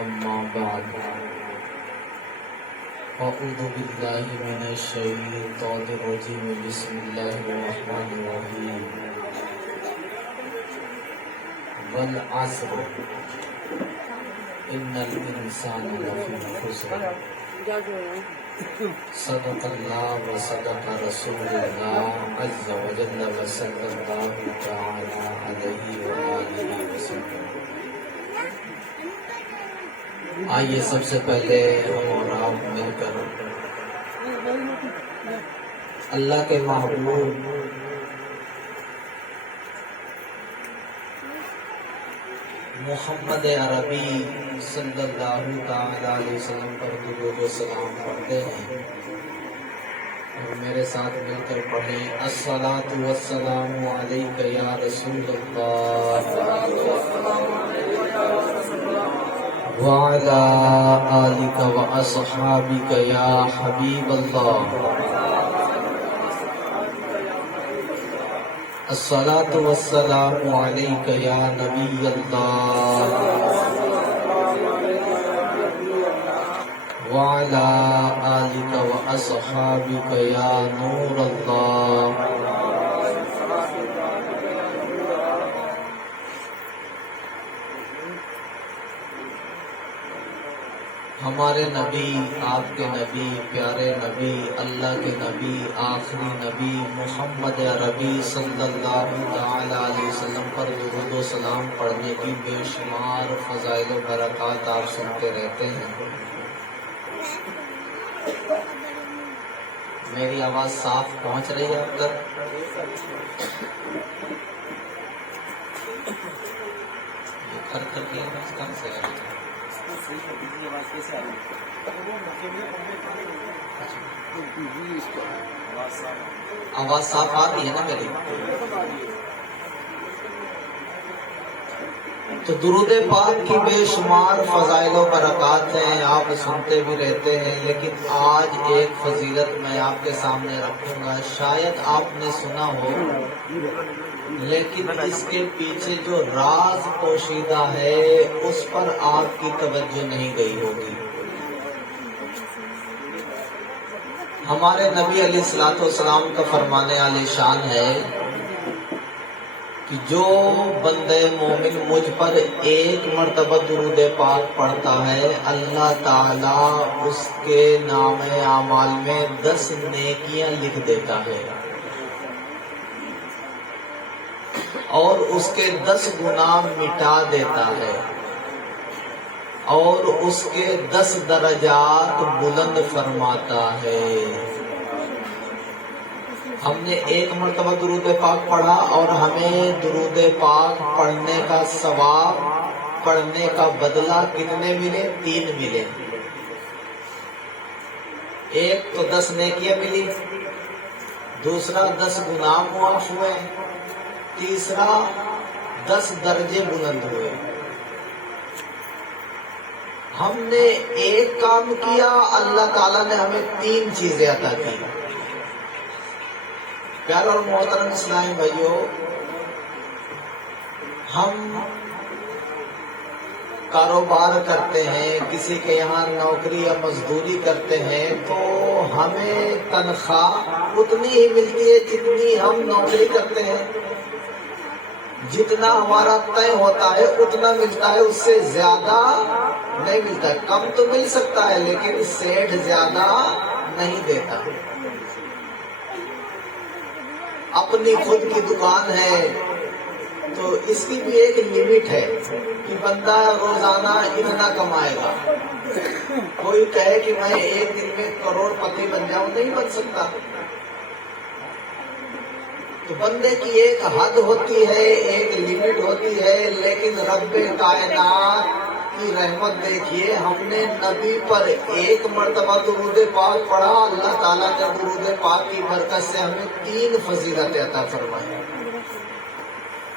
أما بعد أعوذ بالله من الشيطان الرجيم بسم الله الرحمن الرحيم والعصر إن الإنسان لفي خسر صدق الله وصدق رسول الله عز وجل وصلى الله تعالى عليه وآله وسلم۔ آئیے سب سے پہلے ہم اور آپ مل کر اللہ کے محبوب محمد عربی صلی اللہ تعالی علیہ وسلم پر درود و سلام پڑھتے ہیں، اور میرے ساتھ مل کر پڑھیں الصلاۃ والسلام علیک یا رسول اللہ وعلى آلك وأصحابك يا حبيب الله۔ الصلاة والسلام عليك يا نبي الله وعلى آلك وأصحابك يا نور الله۔ ہمارے نبی، آپ کے نبی، پیارے نبی، اللہ کے نبی، آخری نبی محمد عربی صلی اللہ تعالی علیہ وسلم پر درود و سلام پڑھنے کی بے شمار فضائل و برکات آپ سنتے رہتے ہیں۔ میری آواز صاف پہنچ رہی ہے اب تک؟ یہ کھر کھر کی آواز کہاں سے آ رہی ہے؟ آواز صاف آ رہی ہے نا میری؟ تو درود پاک کی بے شمار فضائل و برکات ہیں، آپ سنتے بھی رہتے ہیں، لیکن آج ایک فضیلت میں آپ کے سامنے رکھوں گا، شاید آپ نے سنا ہو لیکن اس کے پیچھے جو راز پوشیدہ ہے اس پر آپ کی توجہ نہیں گئی ہوگی۔ ہمارے نبی علیہ الصلوۃ والسلام کا فرمانے عالی شان ہے کہ جو بندے مومن مجھ پر ایک مرتبہ درود پاک پڑھتا ہے، اللہ تعالی اس کے نام اعمال میں 10 نیکیاں لکھ دیتا ہے، اور اس کے 10 گناہ مٹا دیتا ہے، اور اس کے 10 درجات بلند فرماتا ہے۔ ہم نے ایک مرتبہ درود پاک پڑھا اور ہمیں درود پاک پڑھنے کا ثواب، پڑھنے کا بدلہ کتنے ملے؟ 3 ملے۔ ایک تو 10 نیکیاں ملی، دوسرا 10 گناہ معاف ہوئے، تیسرا 10 درجے بلند ہوئے۔ ہم نے ایک کام کیا، اللہ تعالیٰ نے ہمیں 3 چیزیں عطا کی۔ پیارے اور محترم اسلامی بھائیوں، ہم کاروبار کرتے ہیں، کسی کے یہاں نوکری یا مزدوری کرتے ہیں، تو ہمیں تنخواہ اتنی ہی ملتی ہے جتنی ہم نوکری کرتے ہیں، جتنا ہمارا طے ہوتا ہے اتنا ملتا ہے، اس سے زیادہ نہیں ملتا ہے۔ کم تو مل سکتا ہے لیکن سیٹھ زیادہ نہیں دیتا۔ اپنی خود کی دکان ہے تو اس کی بھی ایک لمٹ ہے کہ بندہ روزانہ اتنا کمائے گا۔ کوئی کہے کہ میں ایک دن میں کروڑ پتی بن جاؤں، نہیں بن سکتا۔ تو بندے کی ایک حد ہوتی ہے، ایک لمٹ ہوتی ہے، لیکن رب کائنات کی رحمت دیکھیے، ہم نے نبی پر ایک مرتبہ درود پاک پڑھا، اللہ تعالیٰ نے درود پاک کی برکت سے ہمیں 3 فضیلتیں عطا فرمائی،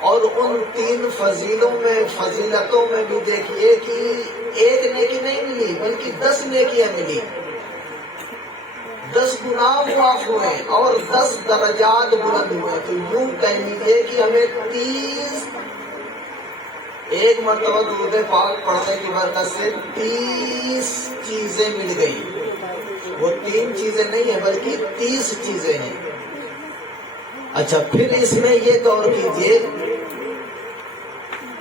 اور ان 3 فضیلتوں میں بھی دیکھیے کہ ایک نیکی نہیں ملی بلکہ 10 نیکیاں ملی، 10 گناہ معاف ہوئے اور 10 درجات بلند ہوئے۔ تو یوں کہہ لیجیے کہ ہمیں 30 ایک مرتبہ درود پاک پڑھنے کی برکت سے 30 چیزیں مل گئی. وہ 3 چیزیں نہیں ہیں بلکہ 30 چیزیں ہیں. اچھا پھر اس میں یہ غور کیجئے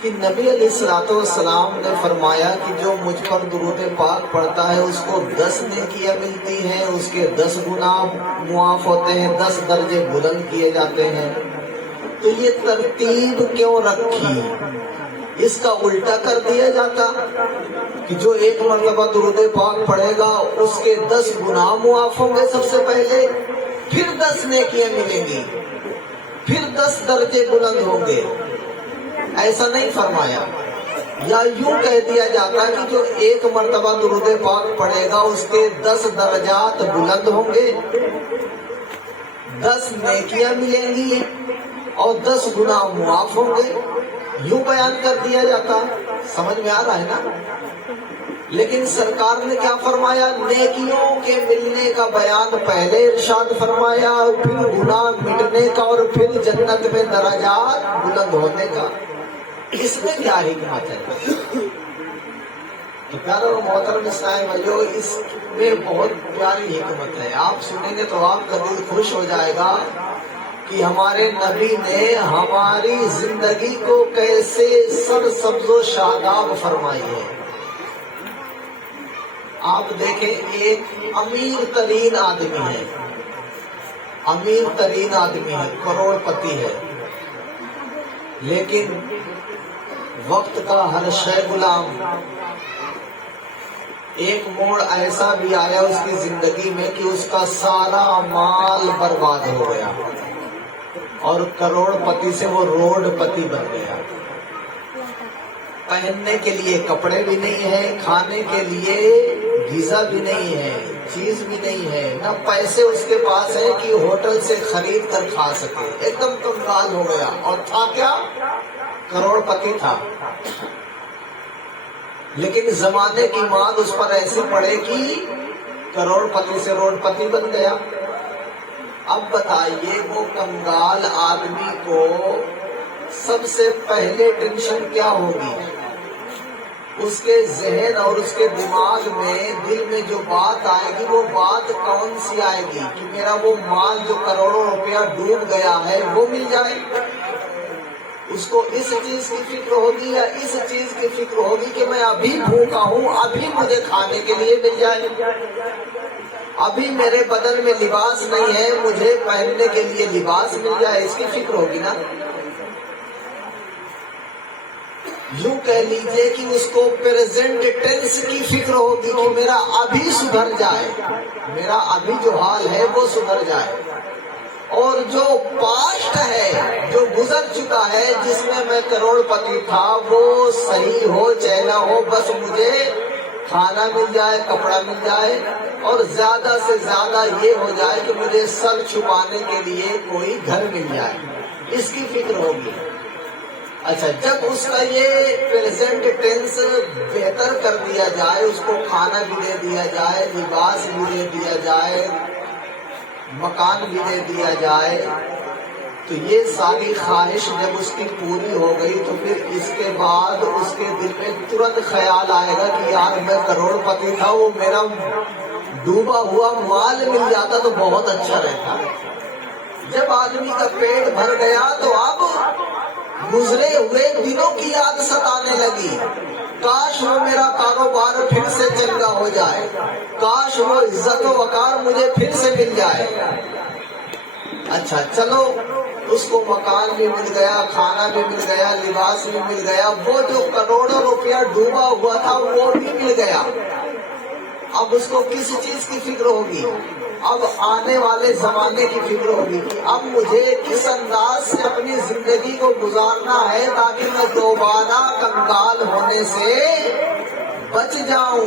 کہ نبی علیہ الصلوۃ والسلام نے فرمایا کہ جو مجھ پر درود پاک پڑھتا ہے اس کو 10 نیکیاں ملتی ہیں، اس کے 10 گناہ معاف ہوتے ہیں، 10 درجے بلند کیے جاتے ہیں. تو یہ ترتیب کیوں رکھی؟ اس کا الٹا کر دیا جاتا کہ جو ایک مرتبہ درود پاک پڑھے گا اس کے 10 گناہ معاف ہوں گے سب سے پہلے، پھر 10 نیکیاں ملیں گی، پھر 10 درجے بلند ہوں گے. ایسا نہیں فرمایا. یا یوں کہہ دیا جاتا کہ جو ایک مرتبہ درود پاک پڑھے گا اس کے 10 درجات بلند ہوں گے، 10 نیکیاں ملیں گی اور 10 گناہ معاف ہوں گے. یوں بیان کر دیا جاتا. سمجھ میں آ رہا ہے نا؟ لیکن سرکار نے کیا فرمایا؟ نیکیوں کے ملنے کا بیان پہلے ارشاد فرمایا، پھر گناہ مٹنے کا اور پھر جنت میں درجات بلند ہونے کا. اس میں کیا حکمت ہے؟ پیارے اور محترم اسلام بھائیو، اس میں بہت پیاری حکمت ہے. آپ سنیں گے تو آپ کا دل خوش ہو جائے گا کہ ہمارے نبی نے ہماری زندگی کو کیسے سرسبز و شاداب فرمائی ہے. آپ دیکھیں، ایک امیر ترین آدمی ہے، امیر ترین آدمی ہے، کروڑ پتی ہے، لیکن وقت کا ہر شے غلام. ایک موڑ ایسا بھی آیا اس کی زندگی میں کہ اس کا سارا مال برباد ہو گیا اور کروڑ پتی سے وہ روڈ پتی بن گیا. پہننے کے لیے کپڑے بھی نہیں ہیں، کھانے کے لیے غذا بھی نہیں ہے، چیز بھی نہیں ہے، نہ پیسے اس کے پاس ہے کہ ہوٹل سے خرید کر کھا سکے. ایک دم کنگال ہو گیا. اور تھا کیا؟ کروڑ پتی تھا. لیکن زمانے کی مات اس پر ایسی پڑے کہ کروڑ پتی سے روڈ پتی بن گیا. اب بتائیے وہ کنگال آدمی کو سب سے پہلے ٹینشن کیا ہوگی؟ اس کے ذہن اور اس کے دماغ میں، دل میں جو بات آئے گی وہ بات کون سی آئے گی کہ میرا وہ مال جو کروڑوں روپیہ ڈوب گیا ہے وہ مل جائے. اس کو اس چیز کی فکر ہوگی یا اس چیز کی فکر ہوگی کہ میں ابھی بھوکا ہوں، ابھی مجھے کھانے کے لیے مل جائے، ابھی میرے بدن میں لباس نہیں ہے، مجھے پہننے کے لیے لباس مل جائے. اس کی فکر ہوگی نا. یوں کہہ لیجئے کہ اس کو پریزنٹ ٹینس کی فکر ہوگی کہ میرا ابھی سدھر جائے، میرا ابھی جو حال ہے وہ سدھر جائے. اور جو پاسٹ ہے، جو گزر چکا ہے، جس میں میں کروڑ پتی تھا، وہ صحیح ہو چاہے نہ ہو، بس مجھے کھانا مل جائے، کپڑا مل جائے، اور زیادہ سے زیادہ یہ ہو جائے کہ مجھے سر چھپانے کے لیے کوئی گھر مل جائے. اس کی فکر ہوگی. اچھا، جب اس کا یہ پریزنٹ ٹینس بہتر کر دیا جائے، اس کو کھانا بھی دے دیا جائے، لباس بھی دے دیا جائے، مکان بھی دے دیا جائے، تو یہ ساری خواہش جب اس کی پوری ہو گئی تو پھر اس کے بعد اس کے دل میں ترنت خیال آئے گا کہ یار میں کروڑ پتی تھا، وہ میرا ڈوبا ہوا مال مل جاتا تو بہت اچھا رہتا. جب آدمی کا پیٹ بھر گیا تو اب گزرے ہوئے دنوں کی یاد ستانے لگی. کاش وہ میرا کاروبار پھر سے چنگا ہو جائے، کاش وہ عزت و وقار مجھے پھر سے مل جائے. اچھا چلو، اس کو مکان بھی مل گیا، کھانا بھی مل گیا، لباس بھی مل گیا، وہ جو کروڑوں روپیہ ڈوبا ہوا تھا وہ بھی مل گیا. اب اس کو کس چیز کی فکر ہوگی؟ اب آنے والے زمانے کی فکر ہوگی کہ اب مجھے کس انداز سے اپنی زندگی کو گزارنا ہے تاکہ میں دوبارہ کنگال ہونے سے بچ جاؤں،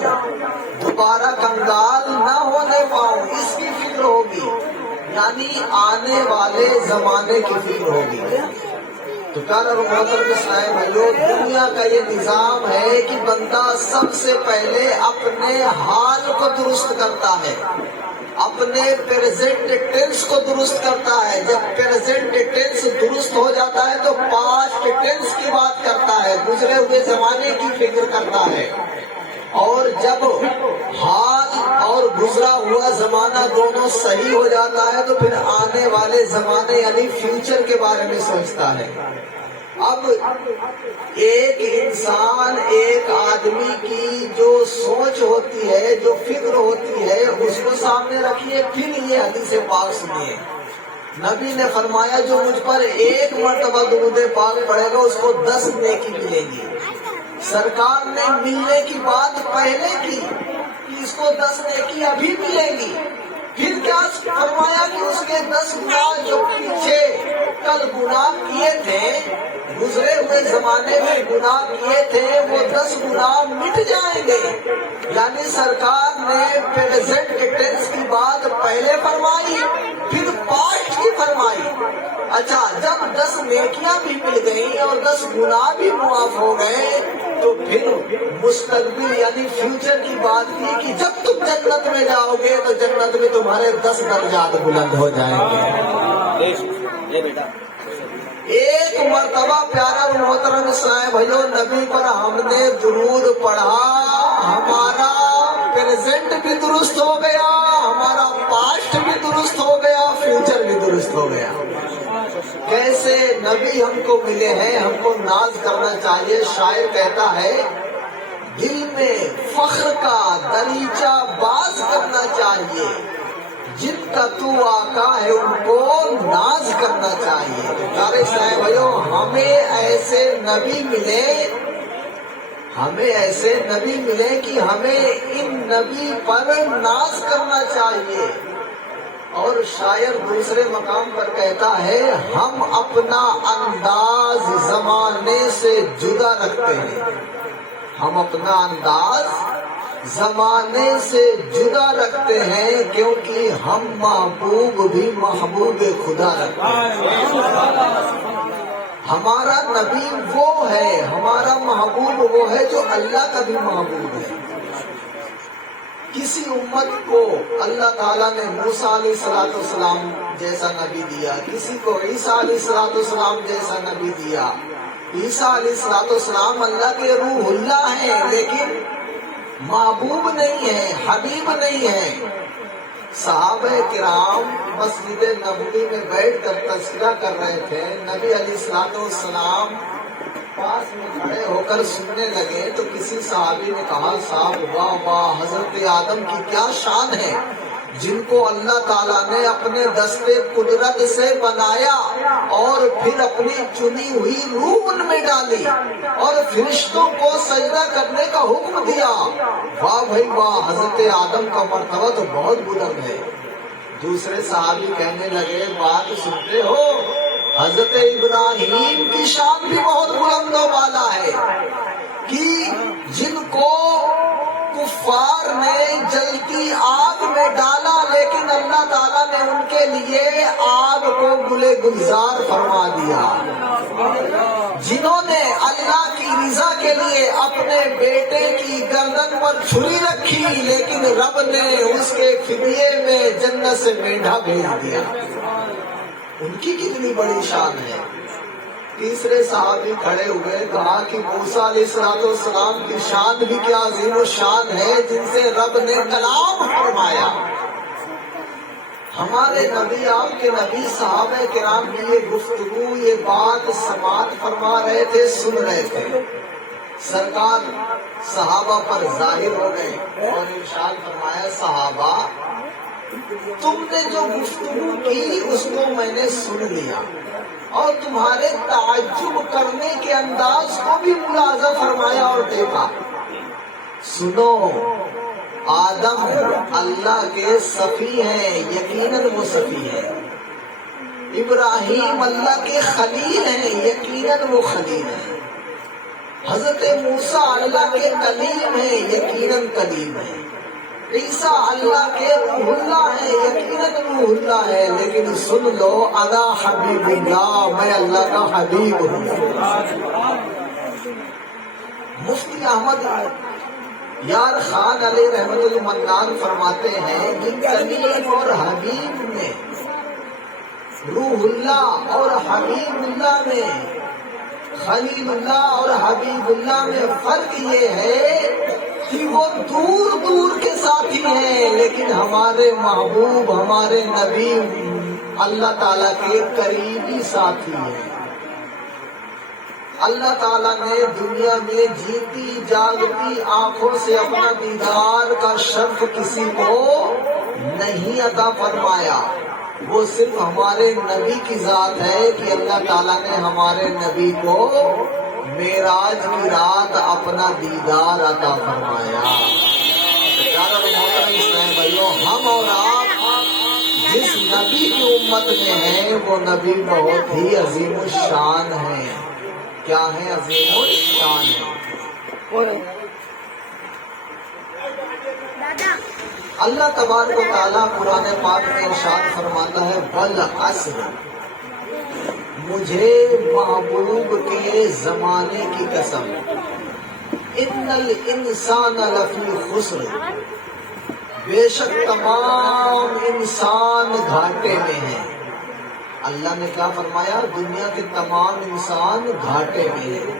دوبارہ کنگال نہ ہونے پاؤں. اس کی فکر ہوگی، یعنی آنے والے زمانے کی فکر ہوگی. تو پیارے اور محترم اسلام بھائیو، دنیا کا یہ نظام ہے کہ بندہ سب سے پہلے اپنے حال کو درست کرتا ہے. اپنے پریزنٹ ٹینس کو درست کرتا ہے. جب پریزنٹ ٹینس درست ہو جاتا ہے تو پاسٹ ٹینس کی بات کرتا ہے, گزرے ہوئے زمانے کی فکر کرتا ہے. اور جب حال اور گزرا ہوا زمانہ دونوں صحیح ہو جاتا ہے تو پھر آنے والے زمانے یعنی فیوچر کے بارے میں سوچتا ہے. اب ایک انسان, ایک آدمی کی جو سوچ ہوتی ہے, جو فکر ہوتی ہے, اس کو سامنے رکھیے. پھر یہ حدیث پاک سنیے. نبی نے فرمایا جو مجھ پر ایک مرتبہ درود پاک پڑھے گا اس کو 10 نیکی ملے گی. سرکار نے ملنے کی بات پہلے کی کہ اس کو 10 نیکی ابھی ملیں گی. پھر کیا فرمایا کہ اس کے 10 گناہ جو پیچھے کل گناہ کیے تھے, گزرے ہوئے زمانے میں گناہ کیے تھے, وہ 10 گناہ مٹ جائیں گے. یعنی سرکار نے پریزنٹ ٹینس کی بات پہلے فرمائی, پھر پاسٹ کی فرمائی. اچھا, جب 10 نیکیاں بھی مل گئیں اور 10 گناہ بھی معاف ہو گئے تو پھر مستقبل یعنی فیوچر کی بات کی کہ جب تم جنت میں جاؤ گے تو جنت میں تمہارے 10 درجات بلند ہو جائیں گے. ایک مرتبہ پیارا اور محترم اسلام بھائیو, نبی پر ہم نے درود پڑھا, ہمارا پریزنٹ بھی درست ہو گیا, ہمارا پاسٹ بھی درست ہو گیا, فیوچر بھی درست ہو گیا. کیسے نبی ہم کو ملے ہیں, ہم کو ناز کرنا چاہیے. شاعر کہتا ہے دل میں فخر کا دریچہ باز کرنا چاہیے, جن کا تو آقا ہے ان کو ناز کرنا چاہیے. پیارے صاحب بھائیو, ہمیں ایسے نبی ملے, ہمیں ایسے نبی ملے کہ ہمیں ان نبی پر ناز کرنا چاہیے. اور شاعر دوسرے مقام پر کہتا ہے ہم اپنا انداز زمانے سے جدا رکھتے ہیں, ہم اپنا انداز زمانے سے جدا رکھتے ہیں کیونکہ ہم محبوب بھی محبوب خدا رکھتے ہیں. ہمارا نبی وہ ہے, ہمارا محبوب وہ ہے جو اللہ کا بھی محبوب ہے. کسی امت کو اللہ تعالیٰ نے موسیٰ علیہ السلام جیسا نبی دیا, کسی کو عیسیٰ علیہ السلام جیسا نبی دیا. عیسیٰ علیہ السلام اللہ کے روح اللہ ہیں لیکن محبوب نہیں ہے, حبیب نہیں ہے. صحابہ کرام مسجد نبوی میں بیٹھ کر تذکرہ کر رہے تھے, نبی علیہ السلام پاس میں کھڑے ہو کر سننے لگے تو کسی صحابی نے کہا صاحب واہ واہ, حضرت آدم کی کیا شان ہے, جن کو اللہ تعالیٰ نے اپنے دستے قدرت سے بنایا اور پھر اپنی چنی ہوئی روح ان میں ڈالی اور فرشتوں کو سجدہ کرنے کا حکم دیا. واہ بھائی واہ, حضرت آدم کا مرتبہ تو بہت بلند ہے. دوسرے صحابی کہنے لگے بات سنتے ہو, حضرت ابراہیم کی شان بھی بہت بلند و بالا ہے کہ جن کو کفار نے جلتی آگ میں ڈالا لیکن اللہ تعالیٰ نے ان کے لیے آگ کو گلے گلزار فرما دیا. جنہوں نے اللہ کی رضا کے لیے اپنے بیٹے کی گردن پر چھری رکھی لیکن رب نے اس کے فدیے میں جنت سے مینڈھا بھیج دیا, ان کی کتنی بڑی شان ہے. تیسرے صحابی کھڑے ہوئے, کہا کہ موسیٰ علیہ السلام کی شان بھی کیا عظیم و شان ہے جن سے رب نے کلام فرمایا. ہمارے نبی, آپ کے نبی صحابہ کرام کی یہ گفتگو, یہ بات سماعت فرما رہے تھے, سن رہے تھے. سرکار صحابہ پر ظاہر ہو گئے اور ارشاد فرمایا صحابہ تم نے جو گفتگو کی اس کو میں نے سن لیا اور تمہارے تعجب کرنے کے انداز کو بھی ملاحظہ فرمایا اور دیکھا. سنو, آدم اللہ کے صفی ہیں, یقیناً وہ صفی ہے. ابراہیم اللہ کے خلیل ہیں, یقیناً وہ خلیل ہیں. حضرت موسیٰ اللہ کے کلیم ہیں, یقیناً کلیم ہیں. عیسیٰ اللہ کے روح اللہ ہے, یقیناً روح اللہ ہے. لیکن سن لو, انا حبیب اللہ, میں اللہ کا حبیب ہوں. مفتی احمد یار خان علی رحمت المنان فرماتے ہیں کہ کلیم اور حبیب میں، روح اللہ اور حبیب اللہ میں، خلیل اللہ اور حبیب اللہ میں فرق یہ ہے کہ وہ دور دور کے ساتھی ہیں، لیکن ہمارے محبوب، ہمارے نبی اللہ تعالیٰ کے قریبی ساتھی ہیں۔ اللہ تعالیٰ نے دنیا میں جیتی جاگتی آنکھوں سے اپنا دیدار کا شرف کسی کو نہیں عطا فرمایا، وہ صرف ہمارے نبی کی ذات ہے کہ اللہ تعالیٰ نے ہمارے نبی کو معراج کی رات اپنا دیدار عطا فرمایا۔ پیارا محترم اسلام بھائیو، ہم اور آپ جس نبی کی امت میں ہیں وہ نبی بہت ہی عظیم الشان ہیں۔ کیا ہے؟ عظیم الشان ہے۔ اللہ تبارک و تعالیٰ قرآن پاک میں ارشاد فرماتا ہے والعصر، مجھے محبوب کے زمانے کی قسم، ان الانسان لفی خسر، بے شک تمام انسان گھاٹے میں ہیں۔ اللہ نے کیا فرمایا؟ دنیا کے تمام انسان گھاٹے میں ہیں،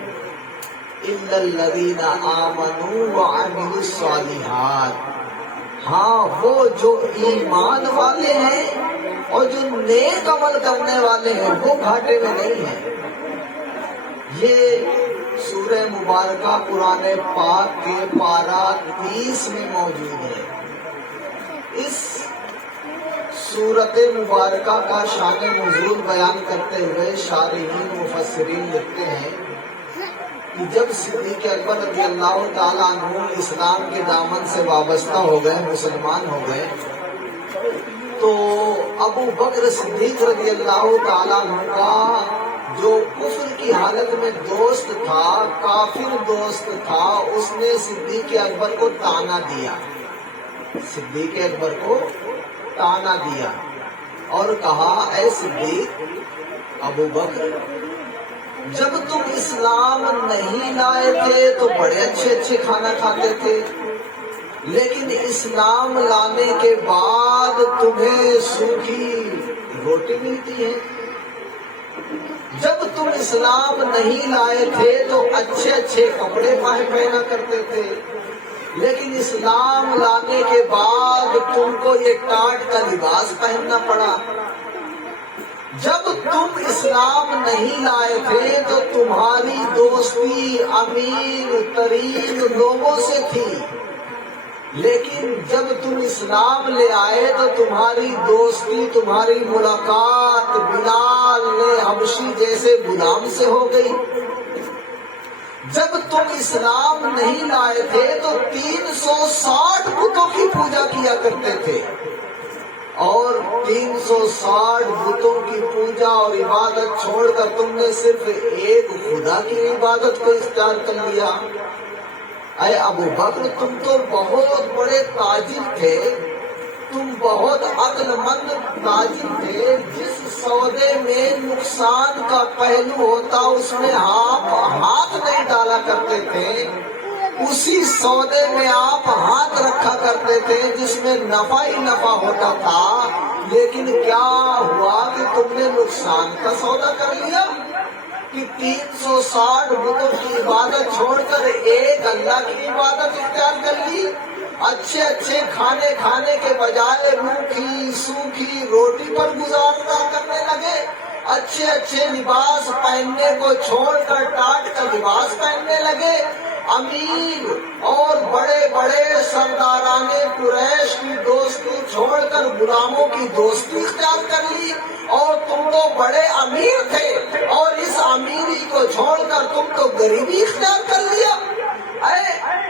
الا الذین آمنوا وعملوا الصالحات، ہاں وہ جو ایمان والے ہیں اور جو نیک عمل کرنے والے ہیں وہ گھاٹے میں نہیں ہیں۔ یہ سورہ مبارکہ قرآن پاک کے پارہ 30 میں موجود ہے۔ اس سورت مبارکہ کا شان نزول بیان کرتے ہوئے شارحین مفسرین لکھتے ہیں کہ جب صدیق اکبر رضی اللہ تعالیٰ عنہ اسلام کے دامن سے وابستہ ہو گئے، مسلمان ہو گئے، تو ابو بکر صدیق رضی اللہ تعالیٰ عنہ کا جو کفر کی حالت میں دوست تھا، کافر دوست تھا، اس نے صدیق اکبر کو طعنہ دیا، صدیق اکبر کو طعنہ دیا اور کہا اے صدیق، ابو بکر، جب تم اسلام نہیں لائے تھے تو بڑے اچھے کھانا کھاتے تھے، لیکن اسلام لانے کے بعد تمہیں سوکھی روٹی ملتی ہے۔ جب تم اسلام نہیں لائے تھے تو اچھے کپڑے پہنا کرتے تھے، لیکن اسلام لانے کے بعد تم کو یہ ٹاٹ کا لباس پہننا پڑا۔ جب تم اسلام نہیں لائے تھے تو تمہاری دوستی امیر ترین لوگوں سے تھی، لیکن جب تم اسلام لے آئے تو تمہاری دوستی، تمہاری ملاقات بلال حبشی جیسے غلام سے ہو گئی۔ جب تم اسلام نہیں لائے تھے تو 360 بتوں کی پوجا کیا کرتے تھے، اور 360 بتوں کی پوجا اور عبادت چھوڑ کر تم نے صرف ایک خدا کی عبادت کو اختیار کر لیا۔ اے ابو بکر، تم تو بہت بڑے تاجر تھے، تم بہت عقل مند تاجر تھے، جس سودے میں نقصان کا پہلو ہوتا اس میں آپ ہاتھ نہیں ڈالا کرتے تھے، اسی سودے میں آپ ہاتھ رکھا کرتے تھے جس میں نفع ہی نفع ہوتا تھا، لیکن کیا ہوا کہ تم نے نقصان کا سودا کر لیا کہ 360 بتوں کی عبادت چھوڑ کر ایک اللہ کی عبادت اختیار کر لی۔ اچھے کھانے کھانے کے بجائے روکھی سوکھی روٹی پر گزارنا کرنے لگے، اچھے لباس پہننے کو چھوڑ کر ٹاٹ کا لباس پہننے لگے، امیر اور بڑے سرداران قریش کی دوستی چھوڑ کر غلاموں کی دوستی اختیار کر لی، اور تم تو بڑے امیر تھے اور اس امیری کو چھوڑ کر تم تو غریبی اختیار کر لیا۔ اے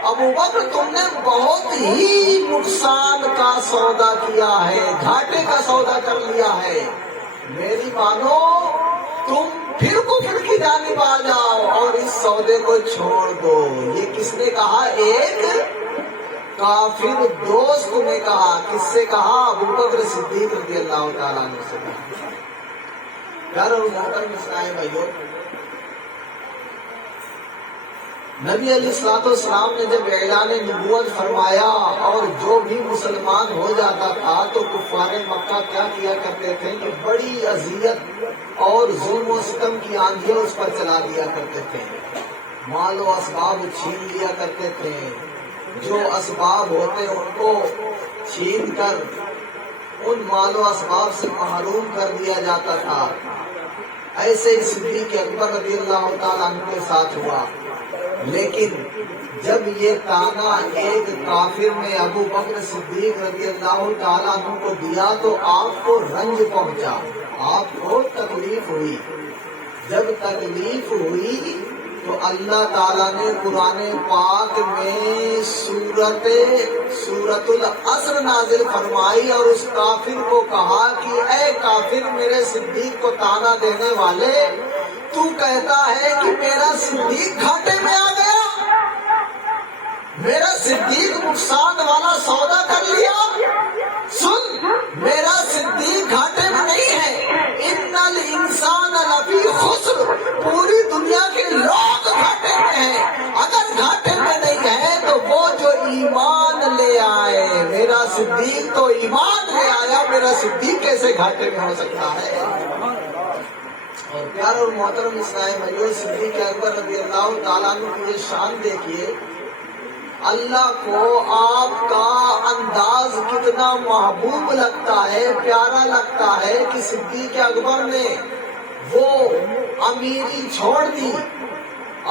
ابو بکر، تم نے بہت ہی نقصان کا سودا کیا ہے، گھاٹے کا سودا کر لیا ہے۔ میری مانو، تم پھر کفر کی جانب آ جاؤ اور اس سودے کو چھوڑ دو۔ یہ کس نے کہا؟ ایک کافر دوست نے کہا۔ کس سے کہا؟ ابو بکر صدیق رضی اللہ تعالیٰ عنہ سے کہا۔ پیارے اور محترم اسلام بھائیو، نبی علیہ الصلوۃ والسلام نے جب اعلان نبوت فرمایا اور جو بھی مسلمان ہو جاتا تھا تو کفار مکہ کیا کیا کرتے تھے کہ بڑی اذیت اور ظلم و ستم کی آندھیاں اس پر چلا دیا کرتے تھے، مال و اسباب چھین لیا کرتے تھے، جو اسباب ہوتے ان کو چھین کر ان مال و اسباب سے محروم کر دیا جاتا تھا۔ ایسے صدیق اکبر رضی اللہ تعالیٰ عنہ کے ساتھ ہوا، لیکن جب یہ تانا ایک کافر نے ابو بکر صدیق رضی اللہ تعالیٰ عنہ کو دیا تو آپ کو رنج پہنچا، آپ کو تکلیف ہوئی۔ جب تکلیف ہوئی تو اللہ تعالیٰ نے قرآن پاک میں سورۃ العصر نازل فرمائی اور اس کافر کو کہا کہ اے کافر، میرے صدیق کو تانا دینے والے، تو کہتا ہے کہ میرا صدیق گھاٹے میں آ گیا، میرا صدیق نقصان والا سودا کر لیا۔ سن، میرا صدیق گھاٹے میں نہیں ہے، ان الانسان لفی خسر، پوری دنیا کے لوگ گھاٹے میں ہیں۔ اگر گھاٹے میں نہیں ہے تو وہ جو ایمان لے آئے، میرا صدیق تو ایمان لے آیا، میرا صدیق کیسے گھاٹے میں ہو سکتا ہے؟ اور پیار اور محترم اسلام بھائیو، صدیق اکبر رضی اللہ تعالیٰ عنہ کی یہ شان دیکھیے، اللہ کو آپ کا انداز کتنا محبوب لگتا ہے، پیارا لگتا ہے کہ صدیق اکبر نے وہ امیری چھوڑ دی،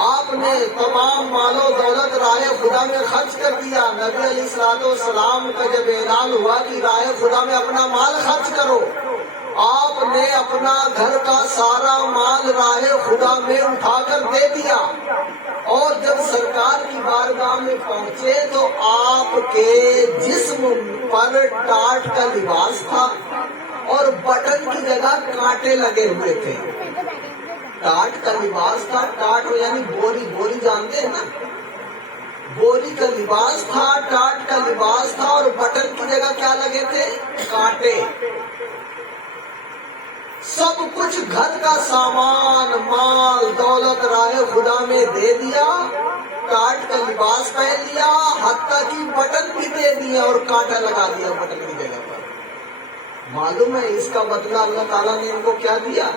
آپ نے تمام مال و دولت راہ خدا میں خرچ کر دیا۔ نبی علیہ الصلوۃ والسلام کا جب اعلان ہوا کہ راہ خدا میں اپنا مال خرچ کرو، آپ نے اپنا گھر کا سارا مال راہ خدا میں اٹھا کر دے دیا، اور جب سرکار کی بارگاہ میں پہنچے تو آپ کے جسم پر ٹاٹ کا لباس تھا اور بٹن کی جگہ کانٹے لگے ہوئے تھے۔ ٹاٹ کا لباس تھا، ٹاٹ یعنی بوری، بوری جانتے ہیں نا، بوری کا لباس تھا، ٹاٹ کا لباس تھا، اور بٹن کی جگہ کیا لگے تھے؟ کانٹے۔ سب کچھ گھر کا سامان، مال دولت راہ خدا میں دے دیا، کاٹ کا لباس پہن لیا، حتیٰ کی بٹن بھی دے دیا اور کانٹا لگا دیا بٹن کی جگہ پر۔ معلوم ہے اس کا بدلہ اللہ تعالیٰ نے ان کو کیا دیا؟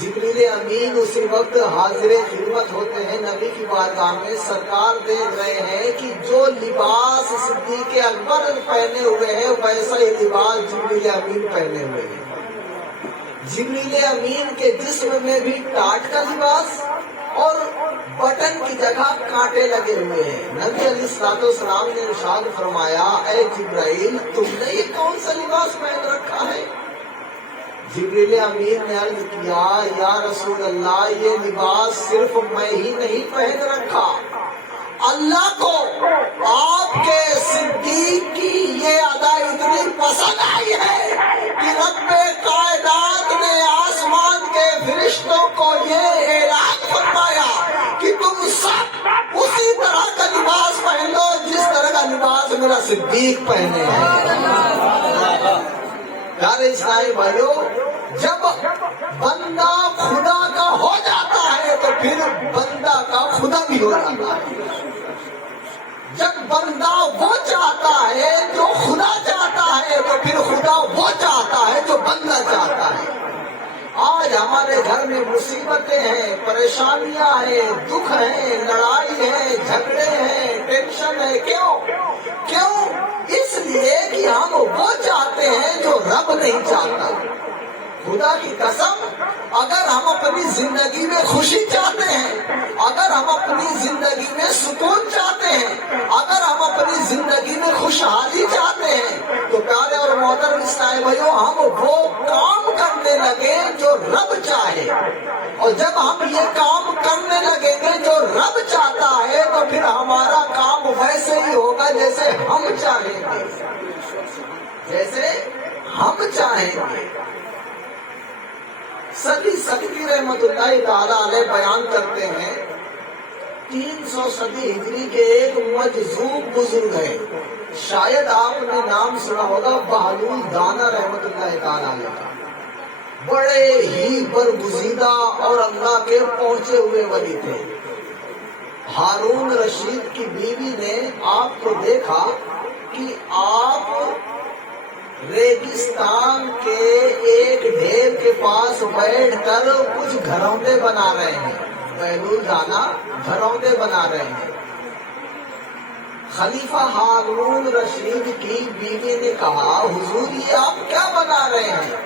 جبریل امین اسی وقت حاضر خدمت ہوتے ہیں نبی کی بارگاہ میں، سرکار دیکھ رہے ہیں کہ جو لباس صدیق اکبر پہنے ہوئے ہیں ویسا ہی لباس جبریل امین پہنے ہوئے ہیں۔ جبریل امین کے جسم میں بھی ٹاٹ کا لباس اور بٹن کی جگہ کانٹے لگے ہوئے ہیں۔ نبی علیہ الصلوۃ والسلام نے ارشاد فرمایا، اے جبرائیل، تم نے یہ کون سا لباس پہن رکھا ہے؟ جبریل امین نے عرض کیا، یا رسول اللہ، یہ لباس صرف میں ہی نہیں پہن رکھا، اللہ کو آپ کے صدیق کی یہ ادا اتنی پسند آئی ہے کہ رب کائنات نے آسمان کے فرشتوں کو یہ اعلان فرمایا کہ تم سب اسی طرح کا لباس پہن لو جس طرح کا لباس میرا صدیق پہنے ہیں۔ پیارے اسلامی بھائیو، جب بندہ خدا کا ہو جاتا ہے تو پھر بندہ کا خدا بھی ہو جاتا ہے۔ جب بندہ وہ چاہتا ہے جو خدا چاہتا ہے تو پھر خدا وہ چاہتا ہے جو بندہ چاہتا ہے۔ آج ہمارے گھر میں مصیبتیں ہیں، پریشانیاں ہیں، دکھ ہیں، لڑائی ہے، جھگڑے ہیں، ٹینشن ہے۔ کیوں؟ اس لیے کہ ہم وہ چاہتے ہیں جو رب نہیں چاہتا۔ خدا کی قسم، اگر ہم اپنی زندگی میں خوشی چاہتے ہیں، اگر ہم اپنی زندگی میں سکون چاہتے ہیں، اگر ہم اپنی زندگی میں خوشحالی چاہتے ہیں تو پیارے اور محترم اسلامی بھائیو، ہم وہ کام کرنے لگے جو رب چاہے، اور جب ہم یہ کام کرنے لگیں گے جو رب چاہتا ہے تو پھر ہمارا کام ویسے ہی ہوگا جیسے ہم چاہیں گے، جیسے ہم چاہیں گے۔ سبھی سکتی رحمت اللہ تعالیٰ علیہ بیان کرتے ہیں، 300 صدی ہجری کے ایک مجذوب بزرگ ہے، شاید آپ نے نام سنا ہوگا، بہلول دانا رحمت اللہ تعالیٰ علیہ، بڑے ہی برگزیدہ اور اللہ کے پہنچے ہوئے ولی تھے۔ ہارون رشید کی بیوی نے آپ کو دیکھا کہ آپ ریگستان کے ایک ڈھیر کے پاس بیٹھ کر کچھ گھروندے بنا رہے ہیں، بیلول دانا گھروندے بنا رہے ہیں۔ خلیفہ ہارون رشید کی بیوی نے کہا حضور یہ آپ کیا بنا رہے ہیں؟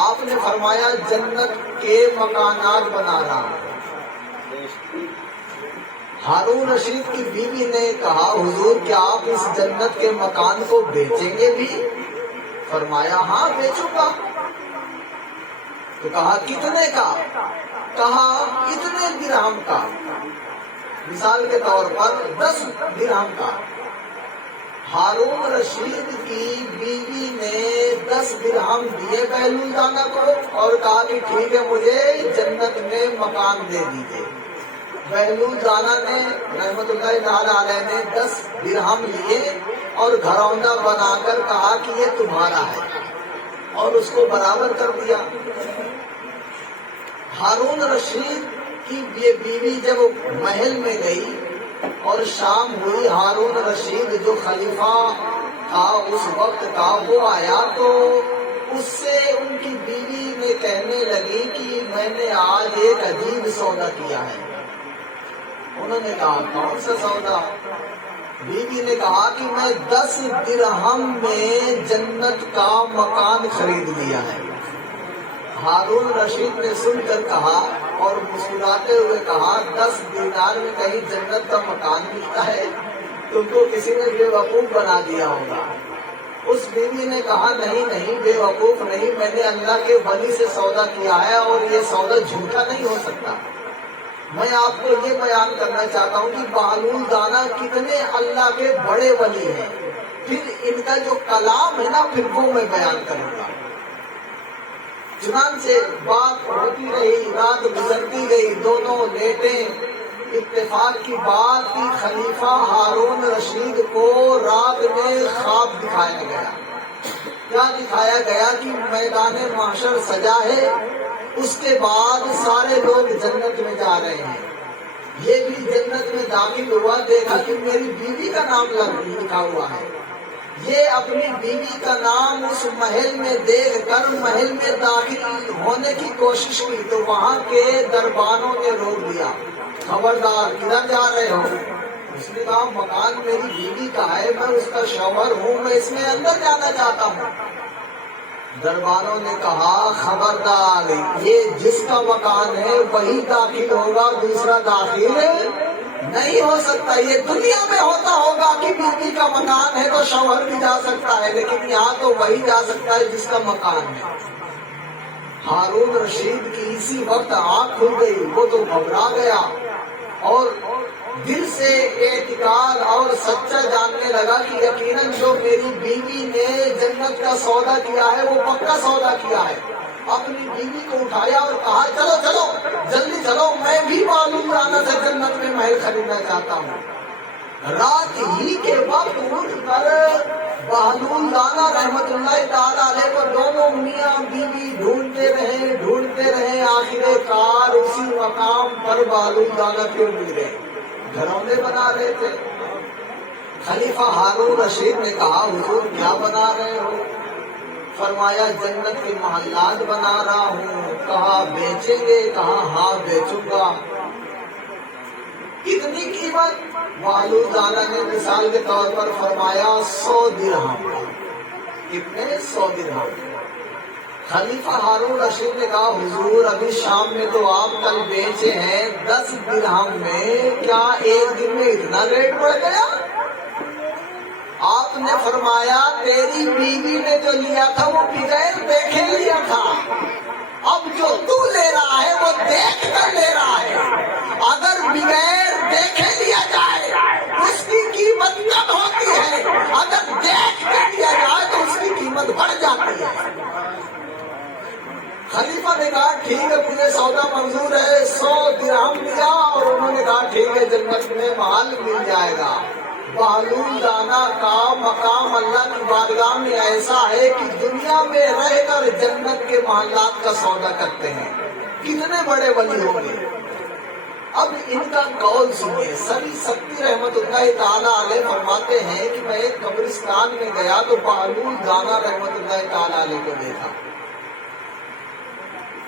آپ نے فرمایا جنت کے مکانات بنا رہا ہوں۔ ہارون رشید کی بیوی نے کہا حضور کیا آپ اس جنت کے مکان کو بیچیں گے بھی؟ فرمایا ہاں بیچوں گا۔ تو کہا کتنے کا؟ کہا اتنے درہم کا، مثال کے طور پر 10 درہم کا۔ ہارون رشید کی بیوی نے 10 درہم دیے بیلول دانا کو اور کہا کہ ٹھیک ہے مجھے جنت میں مکان دے دیجیے۔ بیلول دانا نے رحمت اللہ تعالی علیہ نے 10 درہم لیے اور گھروندہ بنا کر کہا کہ یہ تمہارا ہے اور اس کو برابر کر دیا۔ ہارون رشید کی یہ بیوی جب محل میں گئی اور شام ہوئی، ہارون رشید جو خلیفہ تھا اس وقت کا وہ آیا تو اس سے ان کی بیوی نے کہنے لگی کہ میں نے آج ایک عجیب سودا کیا ہے۔ انہوں نے کہا کون سا سودا؟ بیوی نے کہا کہ میں 10 درہم میں جنت کا مکان خرید لیا ہے۔ ہارون رشید نے سن کر کہا اور مسکراتے ہوئے کہا 10 دینار میں کہیں جنت کا مکان ملتا ہے؟ تم کو کسی نے بے وقوف بنا دیا ہوگا۔ اس بیوی نے کہا نہیں بے وقوف نہیں، میں نے اللہ کے ولی سے سودا کیا ہے اور یہ سودا جھوٹا نہیں ہو سکتا۔ میں آپ کو یہ بیان کرنا چاہتا ہوں کہ بہلول دانا کتنے اللہ کے بڑے ولی ہیں، پھر ان کا جو کلام ہے نا پھر وہ میں بیان کروں گا۔ چنانچہ بات ہوتی رہی، رات گزرتی گئی، دونوں لیٹے، اتفاق کی بات کی خلیفہ ہارون رشید کو رات میں خواب دکھایا گیا۔ کیا دکھایا گیا کہ میدان محشر سجا ہے، اس کے بعد سارے لوگ جنت میں جا رہے ہیں، یہ بھی جنت میں داخل ہوا، دیکھا کہ میری بیوی کا نام لکھا ہوا ہے۔ یہ اپنی بیوی کا نام اس محل میں دیکھ کر محل میں داخل ہونے کی کوشش کی تو وہاں کے دربانوں نے روک دیا، خبردار کدھر جا رہے ہو؟ اس نے کہا مکان میری بیوی کا ہے، میں اس کا شوہر ہوں، میں اس میں اندر جانا چاہتا ہوں۔ دربانوں نے کہا خبردار، یہ جس کا مکان ہے وہی داخل ہوگا، دوسرا داخل نہیں ہو سکتا۔ یہ دنیا میں ہوتا ہوگا کہ بیوی کا مکان ہے تو شوہر بھی جا سکتا ہے، لیکن یہاں تو وہی جا سکتا ہے جس کا مکان ہے۔ ہارون رشید کی اسی وقت آنکھ کھل گئی، وہ تو گھبرا گیا اور دل سے اعتقاد اور سچا جاننے لگا کہ یقیناً جو میری بیوی نے جنت کا سودا کیا ہے وہ پکا سودا کیا ہے۔ اپنی بیوی کو اٹھایا اور کہا چلو چلو جلدی چلو، میں بھی معلوم رانا سے جنت میں محل خریدنا چاہتا ہوں۔ رات ہی کے وقت اٹھ کر بہلول دانا رحمت اللہ تعالی علیہ کو دونوں میاں بیوی ڈھونڈتے رہے، آخر کار اسی مقام پر بہلول دانا کیوں مل گئے؟ گھروندے بنا رہے تھے۔ خلیفہ ہارون رشید نے کہا حضور کیا بنا رہے ہو؟ فرمایا جنت کے محلات بنا رہا ہوں۔ کہا بیچیں گے؟ کہا ہاں بیچوں گا۔ کتنی قیمت؟ بہلول دانا نے مثال کے طور پر فرمایا 100 درہم۔ کتنے؟ 100 درہم۔ خلیفہ ہارون رشید نے کہا حضور ابھی شام میں تو آپ کل بیچے ہیں 10 درہم میں، کیا ایک دن میں اتنا ریٹ بڑھ گیا؟ آپ نے فرمایا تیری بیوی نے جو لیا تھا وہ بغیر دیکھے لیا تھا، اب جو تو لے رہا ہے وہ دیکھ کر لے رہا ہے۔ اگر بغیر دیکھے لیا جائے اس کی قیمت کم ہوتی ہے، اگر دیکھ کر لیا جائے تو اس کی قیمت بڑھ جاتی ہے۔ خلیفہ نے کہا ٹھیک ہے مجھے سودا منظور ہے، 100 درہم دیا اور انہوں نے کہا ٹھیک ہے جنت میں محل مل جائے گا۔ بہلول دانا کا مقام اللہ کی بارگاہ میں ایسا ہے کہ دنیا میں رہ کر جنت کے محلات کا سودا کرتے ہیں، کتنے بڑے ولی ہوں گے۔ اب ان کا قول سنیے. سری سکتی رحمت اللہ تعالیٰ علیہ فرماتے ہیں کہ میں ایک قبرستان میں گیا تو بہلول دانا رحمت اللہ تعالیٰ علیہ کو دیکھا.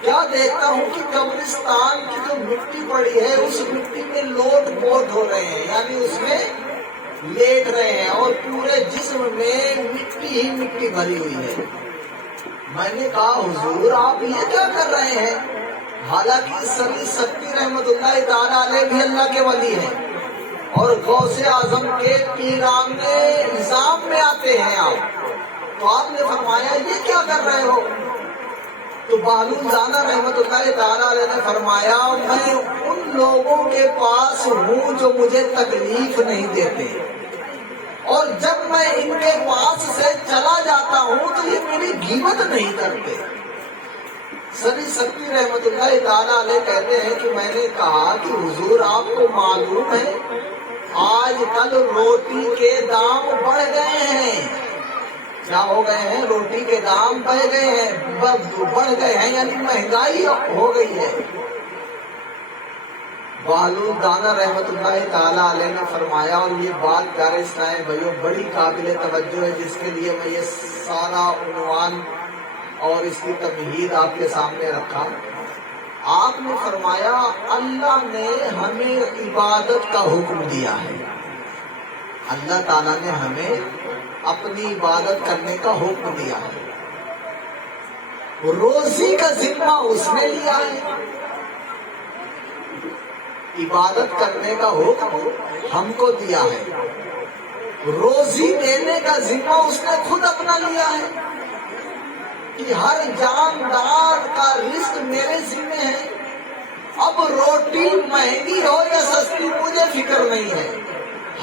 کیا دیکھتا ہوں کہ قبرستان کی جو مٹی پڑی ہے اس مٹی میں لوٹ پوٹ ہو رہے ہیں، یعنی اس میں لیٹ رہے ہیں اور پورے جسم میں مٹی ہی مٹی بھری ہوئی ہے. میں نے کہا حضور آپ یہ کیا کر رہے ہیں؟ حالانکہ سری سکتی رحمت اللہ تعالیٰ علیہ بھی اللہ کے ولی ہیں اور غوث اعظم کے پیران نظام میں آتے ہیں آپ، تو آپ نے فرمایا یہ کیا کر رہے ہو؟ تو بہلول دانا رحمت اللہ تعالیٰ علیہ نے فرمایا میں ان لوگوں کے پاس ہوں جو مجھے تکلیف نہیں دیتے، اور جب میں ان کے پاس سے چلا جاتا ہوں تو یہ میری غیبت نہیں کرتے. سری سکتی رحمت اللہ تعالیٰ علیہ کہتے ہیں کہ میں نے کہا کہ حضور آپ کو معلوم ہے آج کل روٹی کے دام بڑھ گئے ہیں. کیا ہو گئے ہیں؟ روٹی کے دام بڑھ گئے ہیں، بڑھ گئے ہیں یعنی مہنگائی ہو گئی ہے. بہلول دانا رحمت اللہ تعالیٰ علیہ نے فرمایا، اور یہ بات پیارے اسلام بھائیوں بڑی قابل توجہ ہے جس کے لیے میں یہ سارا عنوان اور اس کی تمہید آپ کے سامنے رکھا. آپ نے فرمایا اللہ نے ہمیں عبادت کا حکم دیا ہے، اللہ تعالیٰ نے ہمیں اپنی عبادت کرنے کا حکم دیا ہے. روزی کا ذمہ اس نے لیا ہے، عبادت کرنے کا حکم ہم کو دیا ہے. روزی دینے کا ذمہ اس نے خود اپنا لیا ہے کہ ہر جاندار کا رزق میرے ذمہ ہے. اب روٹی مہنگی ہو یا سستی مجھے فکر نہیں ہے،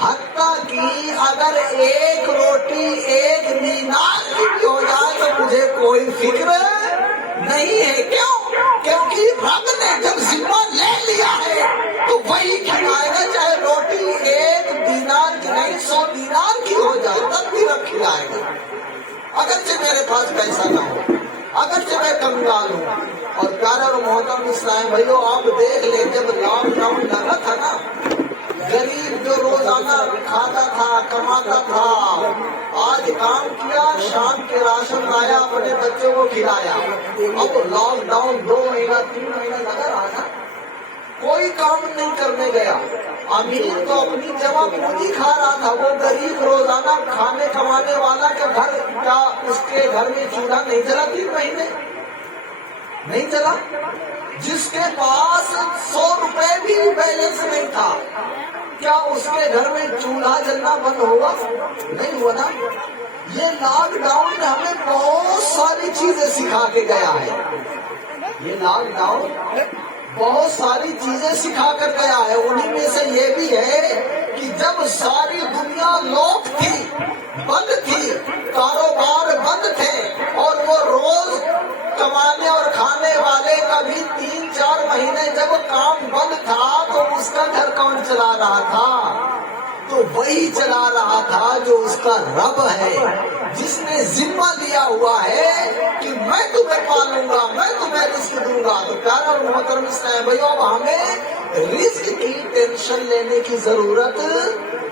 حتیٰ کہ اگر ایک روٹی 1 دینار کی بھی ہو جائے تو مجھے کوئی فکر نہیں ہے. کیوں؟ کیونکہ رب نے جب ذمہ لے لیا ہے تو وہی کھلائے گا، چاہے روٹی 1 دینار کی نہیں 100 دینار کی ہو جائے تب بھی رب کھلائے گا، اگرچہ میرے پاس پیسہ نہ ہو، اگرچہ میں کنگال ہوں. اور پیارے اور محترم اسلام بھائیو آپ دیکھ لیں جب لاک ڈاؤن لگا تھا نا، غریب جو روزانہ کھاتا تھا کماتا تھا، آج کام کیا شام کے راشن لایا اپنے بچوں کو کھلایا. اب لاک ڈاؤن 2 مہینہ 3 مہینہ لگا رہا نا، کوئی کام نہیں کرنے گیا. امیر تو اپنی جمع پونجی کھا رہا تھا، وہ غریب روزانہ کھانے کمانے والا کے گھر کا اس کے گھر میں چولہا نہیں چلا 3 مہینے نہیں چلا. جس کے پاس 100 روپے بھی بیلنس نہیں تھا، کیا اس کے گھر میں چولہا جلنا بند ہوا؟ نہیں ہوا نا. یہ لاک ڈاؤن نے ہمیں بہت ساری چیزیں سکھا کے گیا ہے. یہ لاک ڈاؤن بہت ساری چیزیں سکھا کر گیا ہے. انہی میں سے یہ بھی ہے کہ جب ساری دنیا لوک تھی، بند تھی، کاروبار بند تھے، اور وہ روز کمانے اور کھانے والے کا بھی 3-4 مہینے جب کام بند تھا تو اس کا گھر کون چلا رہا تھا؟ تو وہی چلا رہا تھا جو اس کا رب ہے، جس نے ذمہ دیا ہوا ہے کہ میں تمہیں پالوں گا، میں تمہیں رزق دوں گا. تو پیارے اور محترم اسلام بھائیو اب ہمیں رزق کی ٹینشن لینے کی ضرورت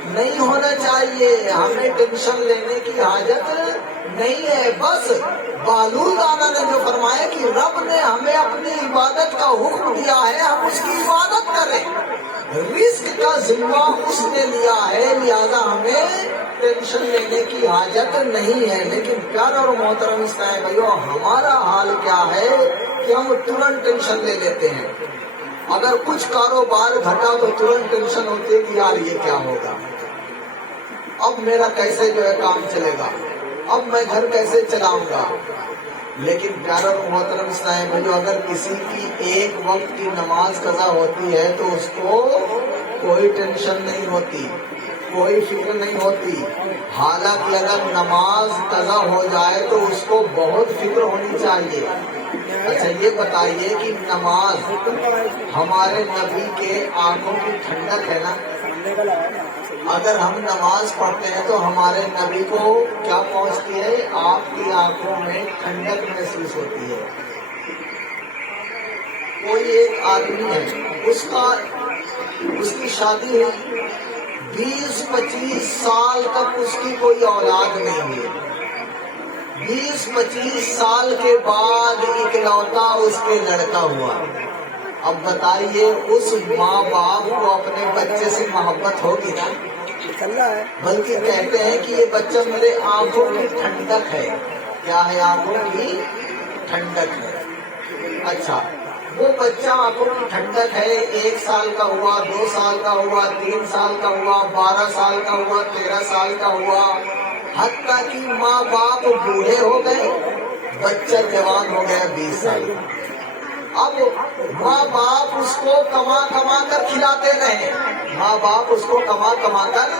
نہیں ہونا چاہیے، ہمیں ٹینشن لینے کی حاجت نہیں ہے. بس بہلول دانا نے جو فرمایا کہ رب نے ہمیں اپنی عبادت کا حکم دیا ہے، ہم اس کی عبادت کریں. رزق کا ذمہ اس نے لیا ہے، لہذا ہمیں ٹینشن لینے کی حاجت نہیں ہے. لیکن پیارے اور محترم اسلام بھائیو ہمارا حال کیا ہے کہ ہم ترنت ٹینشن لے لیتے ہیں. اگر کچھ کاروبار گھٹا تو ترنت ٹینشن ہوتی ہے کہ یار یہ کیا ہوگا، اب میرا کیسے جو ہے کام چلے گا، اب میں گھر کیسے چلاؤں گا. لیکن پیارے اور محترم اسلام بھائیو اگر کسی کی ایک وقت کی نماز قضا ہوتی ہے تو اس کو کوئی ٹینشن نہیں ہوتی، کوئی فکر نہیں ہوتی. حالانکہ اگر نماز قضا ہو جائے تو اس کو بہت فکر ہونی چاہیے. اچھا یہ بتائیے کہ نماز ہمارے نبی کے آنکھوں کی ٹھنڈک ہے نا. اگر ہم نماز پڑھتے ہیں تو ہمارے نبی کو کیا پہنچتی ہے؟ آپ کی آنکھوں میں ٹھنڈک محسوس ہوتی ہے. کوئی ایک آدمی ہے، اس کا اس کی شادی ہوئی، 20-25 سال تک اس کی کوئی اولاد نہیں ہوئی، 20-25 سال کے بعد اکلوتا اس کے لڑکا ہوا۔ اب بتائیے اس ماں باپ کو اپنے بچے سے محبت ہوگی نا؟ بلکہ کہتے ہیں کہ یہ بچہ میرے آنکھوں کی ٹھنڈک ہے۔ کیا ہے؟ آنکھوں کی ٹھنڈک ہے۔ اچھا، وہ بچہ آنکھوں کی ٹھنڈک ہے، 1 سال کا ہوا، 2 سال کا ہوا، 3 سال کا ہوا، 12 سال کا ہوا، 13 سال کا ہوا، حتیٰ کہ ماں باپ بوڑھے ہو گئے، بچہ جوان ہو گیا 20 سال کا۔ اب ماں باپ اس کو کما کما کر کھلاتے رہے، ماں باپ اس کو کما کما کر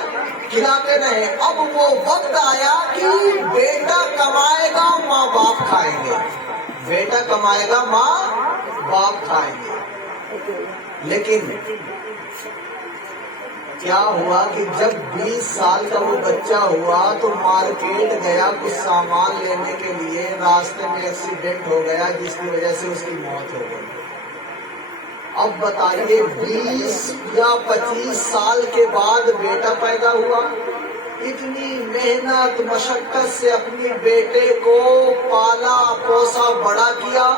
کھلاتے رہے۔ اب وہ وقت آیا کہ بیٹا کمائے گا ماں باپ کھائیں گے، بیٹا کمائے گا ماں باپ کھائیں گے۔ لیکن کیا ہوا کہ جب 20 سال کا وہ بچہ ہوا تو مارکیٹ گیا کچھ سامان لینے کے لیے، راستے میں ایکسیڈنٹ ہو گیا جس کی وجہ سے اس کی موت ہو گئی۔ اب بتائیے 20 یا 25 سال کے بعد بیٹا پیدا ہوا، اتنی محنت مشقت سے اپنی بیٹے کو پالا پوسا بڑا کیا،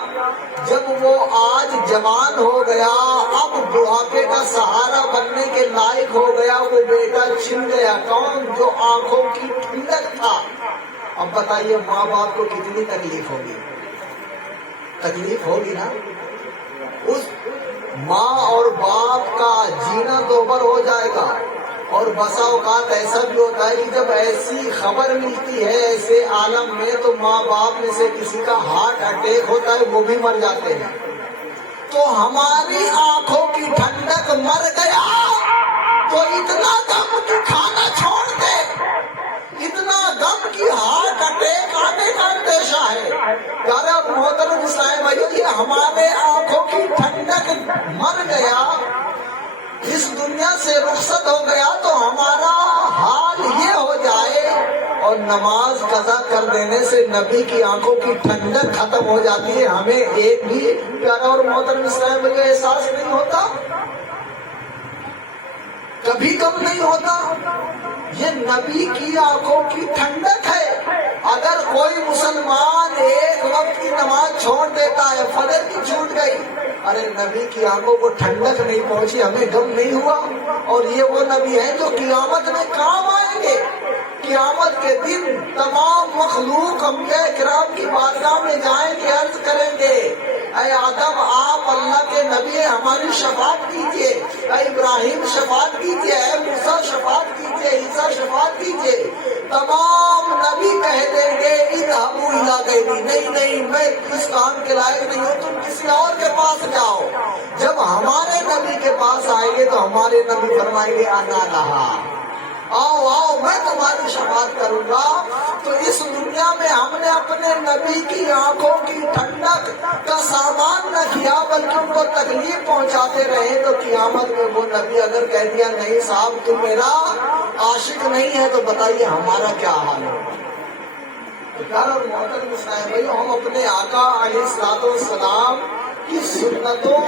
جب وہ آج جوان ہو گیا، اب بڑھاپے کا سہارا بننے کے لائق ہو گیا، وہ بیٹا چھن گیا۔ کون؟ جو آنکھوں کی ٹھنڈک تھا۔ اب بتائیے ماں باپ کو کتنی تکلیف ہوگی؟ تکلیف ہوگی نا؟ اس ماں اور باپ کا جینا دوبر ہو جائے گا۔ اور بسا اوقات ایسا بھی ہوتا ہے کہ جب ایسی خبر ملتی ہے ایسے عالم میں تو ماں باپ میں سے کسی کا ہارٹ اٹیک ہوتا ہے، وہ بھی مر جاتے ہیں۔ تو ہماری آنکھوں کی ٹھنڈک مر گیا تو اتنا غم کہ کھانا چھوڑ دے، اتنا غم کہ ہارٹ اٹیک آنے کا اندیشہ ہے۔ پیارے اور محترم اسلام بھائیو، یہ ہمارے آنکھوں کی ٹھنڈک مر گیا، اس دنیا سے رخصت ہو گیا تو ہمارا حال یہ ہو جائے، اور نماز قضا کر دینے سے نبی کی آنکھوں کی ٹھنڈک ختم ہو جاتی ہے، ہمیں ایک بھی پیارا اور محترم اسلام بھائی احساس نہیں ہوتا، کبھی کم نہیں ہوتا۔ یہ نبی کی آنکھوں کی ٹھنڈک ہے۔ اگر کوئی مسلمان ایک وقت کی نماز چھوڑ دیتا ہے، فجر کی چھوٹ گئی، ارے نبی کی آنکھوں کو ٹھنڈک نہیں پہنچی، ہمیں غم نہیں ہوا۔ اور یہ وہ نبی ہیں جو قیامت میں کام آئیں گے۔ قیامت کے دن تمام مخلوق انبیاء کرام کی بارگاہ میں جائیں گے، عرض کریں گے اے آدم آپ اللہ کے نبی ہیں، ہماری شفاعت کیجیے، اے ابراہیم شفاعت کیجیے، اے موسیٰ شفاعت کیجیے، عیسیٰ شفاعت کیجیے۔ تمام نبی کہہ دیں گے اذهبوا الی غیری، نہیں میں اس کام کے لائق نہیں ہوں، تم کسی اور کے پاس جاؤ۔ جب ہمارے نبی کے پاس آئیں گے تو ہمارے نبی فرمائیں گے انا لہا، آؤ میں تمہاری شفاعت کروں گا۔ تو اس دنیا میں ہم نے اپنے نبی کی آنکھوں کی ٹھنڈک کا سامان نہ کیا بلکہ ان کو تکلیف پہنچاتے رہے، تو قیامت میں وہ نبی اگر کہہ دیا نہیں صاحب تم میرا عاشق نہیں ہے، تو بتائیے ہمارا کیا حال ہوگا۔ اور محترم اسلام بھائی، ہم اپنے آقا علیہ الصلوۃ والسلام کی سنتوں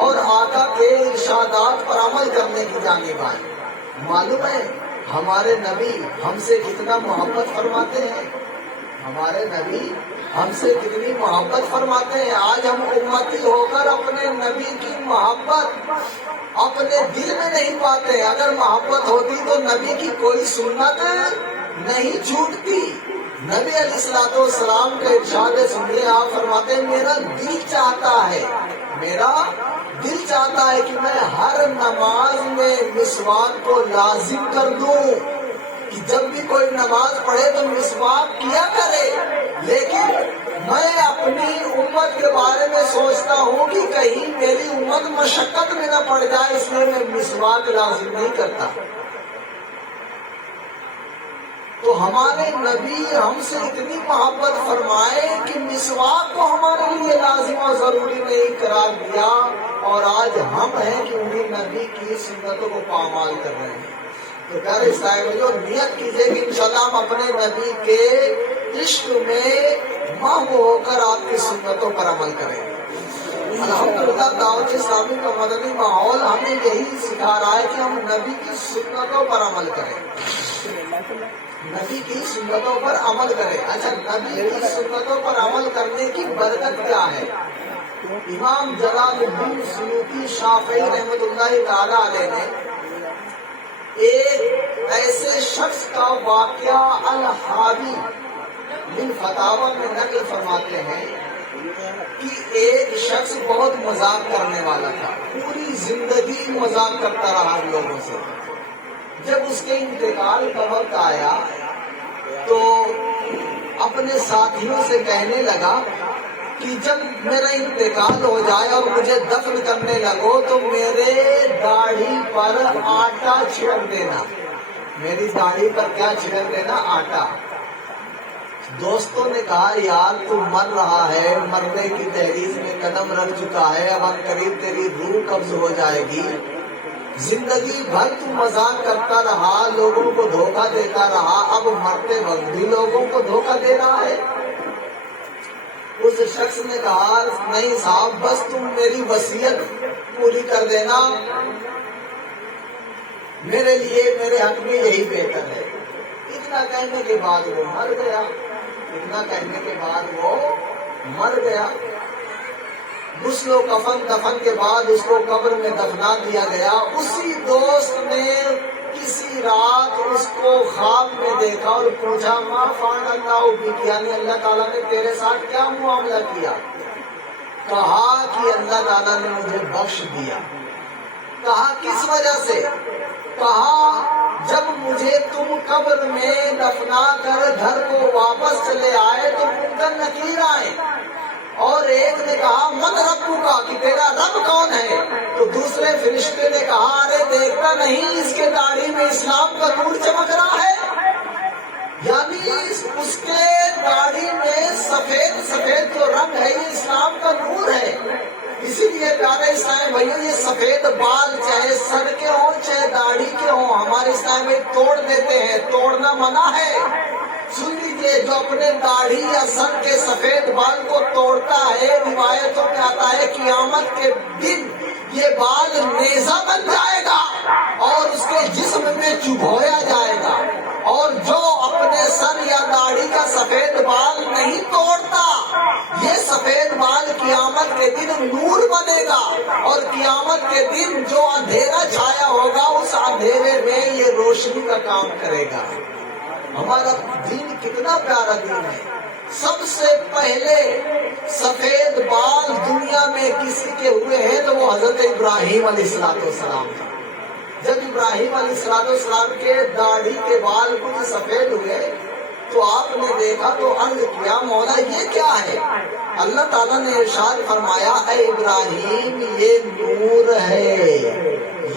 اور آقا کے ارشادات پر عمل کرنے کی جانب آئے۔ معلوم ہے ہمارے نبی ہم سے کتنا محبت فرماتے ہیں، ہمارے نبی ہم سے کتنی محبت فرماتے ہیں۔ آج ہم امتی ہو کر اپنے نبی کی محبت اپنے دل میں نہیں پاتے۔ اگر محبت ہوتی تو نبی کی کوئی سنت نہیں چھوٹتی۔ نبی علیہ الصلوۃ والسلام کا ارشاد سنیے، آپ فرماتے ہیں میرا دل چاہتا ہے، میرا دل چاہتا ہے کہ میں ہر نماز میں مسواک کو لازم کر دوں، کہ جب بھی کوئی نماز پڑھے تو مسواک کیا کرے، لیکن میں اپنی امت کے بارے میں سوچتا ہوں کہ کہیں میری امت مشقت میں نہ پڑ جائے، اس لیے میں مسواک لازم نہیں کرتا۔ تو ہمارے نبی ہم سے اتنی محبت فرمائے کہ مسواک کو ہمارے لیے لازم و ضروری نہیں قرار دیا، اور آج ہم ہیں کہ انہیں نبی کی سنتوں کو پامال کر رہے ہیں۔ تو پیارے صاحب جو نیت کیجئے کہ انشاءاللہ ہم اپنے نبی کے عشق میں محو ہو کر آپ کی سنتوں پر عمل کریں۔ الحمدللہ دعوت اسلامی کا مدنی ماحول ہمیں یہی سکھا رہا ہے کہ ہم نبی کی سنتوں پر عمل کریں، نبی کی سنتوں پر عمل کریں۔ اچھا، نبی کی سنتوں پر عمل کرنے کی برکت کیا ہے؟ امام جلال الدین سیوطی شافعی رحمۃ اللہ تعالی علیہ نے ایک ایسے شخص کا واقعہ الحاوی من فتاوی میں نقل فرماتے ہیں کہ ایک شخص بہت مذاق کرنے والا تھا، پوری زندگی مذاق کرتا رہا لوگوں سے۔ جب اس کے انتقال کا وقت آیا تو اپنے ساتھیوں سے کہنے لگا کہ جب میرا انتقال ہو جائے اور مجھے دفن کرنے لگو تو میرے داڑھی پر آٹا چھڑک دینا، میری داڑھی پر کیا چھڑک دینا؟ آٹا۔ دوستوں نے کہا یار تو مر رہا ہے، مرنے کی تحریز میں قدم رکھ چکا ہے، اب قریب تیری روح قبض ہو جائے گی، زندگی بھر تو مذاق کرتا رہا، لوگوں کو دھوکہ دیتا رہا، اب مرتے وقت بھی لوگوں کو دھوکہ دے رہا ہے۔ اس شخص نے کہا نہیں صاحب، بس تم میری وصیت پوری کر دینا، میرے لیے میرے حق میں یہی بہتر ہے۔ اتنا کہنے کے بعد وہ مر گیا، اتنا کہنے کے بعد وہ مر گیا۔ غسل و کفن دفن کے بعد اس کو قبر میں دفنا دیا گیا۔ اسی دوست نے کسی رات اس کو خواب میں دیکھا اور پوچھا ما فعل اللہ بک، یعنی اللہ تعالیٰ نے تیرے ساتھ کیا معاملہ کیا؟ کہا کہ اللہ تعالیٰ نے مجھے بخش دیا۔ کہا کس وجہ سے؟ کہا جب مجھے تم قبر میں دفنا کر گھر کو واپس چلے آئے تو منکر نکیر آئے، اور ایک نے کہا من ربو کا، کہ تیرا رب کون ہے؟ تو دوسرے فرشتے نے کہا ارے دیکھتا نہیں اس کے داڑھی میں اسلام کا نور چمک رہا ہے، یعنی اس کے داڑھی میں سفید سفید جو رنگ ہے یہ اسلام کا نور ہے۔ اسی لیے پیارے اسلام بھائیوں، یہ سفید بال چاہے سر کے ہوں چاہے داڑھی کے ہوں، ہمارے اسلام میں توڑ دیتے ہیں، توڑنا منع ہے۔ سن لیجیے، جو اپنے داڑھی یا سر کے سفید بال کو توڑتا ہے، روایتوں میں آتا ہے قیامت کے دن یہ بال نیزہ بن جائے گا اور اس کے جسم میں چبھویا جائے گا، اور جو اپنے سر یا داڑھی کا سفید بال نہیں توڑتا، یہ سفید بال قیامت کے دن نور بنے گا، اور قیامت کے دن جو اندھیرا چھایا ہوگا اس اندھیرے میں یہ روشنی کا کام کرے گا۔ ہمارا دین کتنا پیارا دین ہے۔ سب سے پہلے سفید بال دنیا میں کسی کے ہوئے ہیں تو وہ حضرت ابراہیم علیہ السلام تھا۔ جب ابراہیم علیہ السلام کے داڑھی کے بال کچھ سفید ہوئے تو آپ نے دیکھا تو عرض کیا مولا یہ کیا ہے؟ اللہ تعالیٰ نے ارشاد فرمایا اے ابراہیم یہ نور ہے،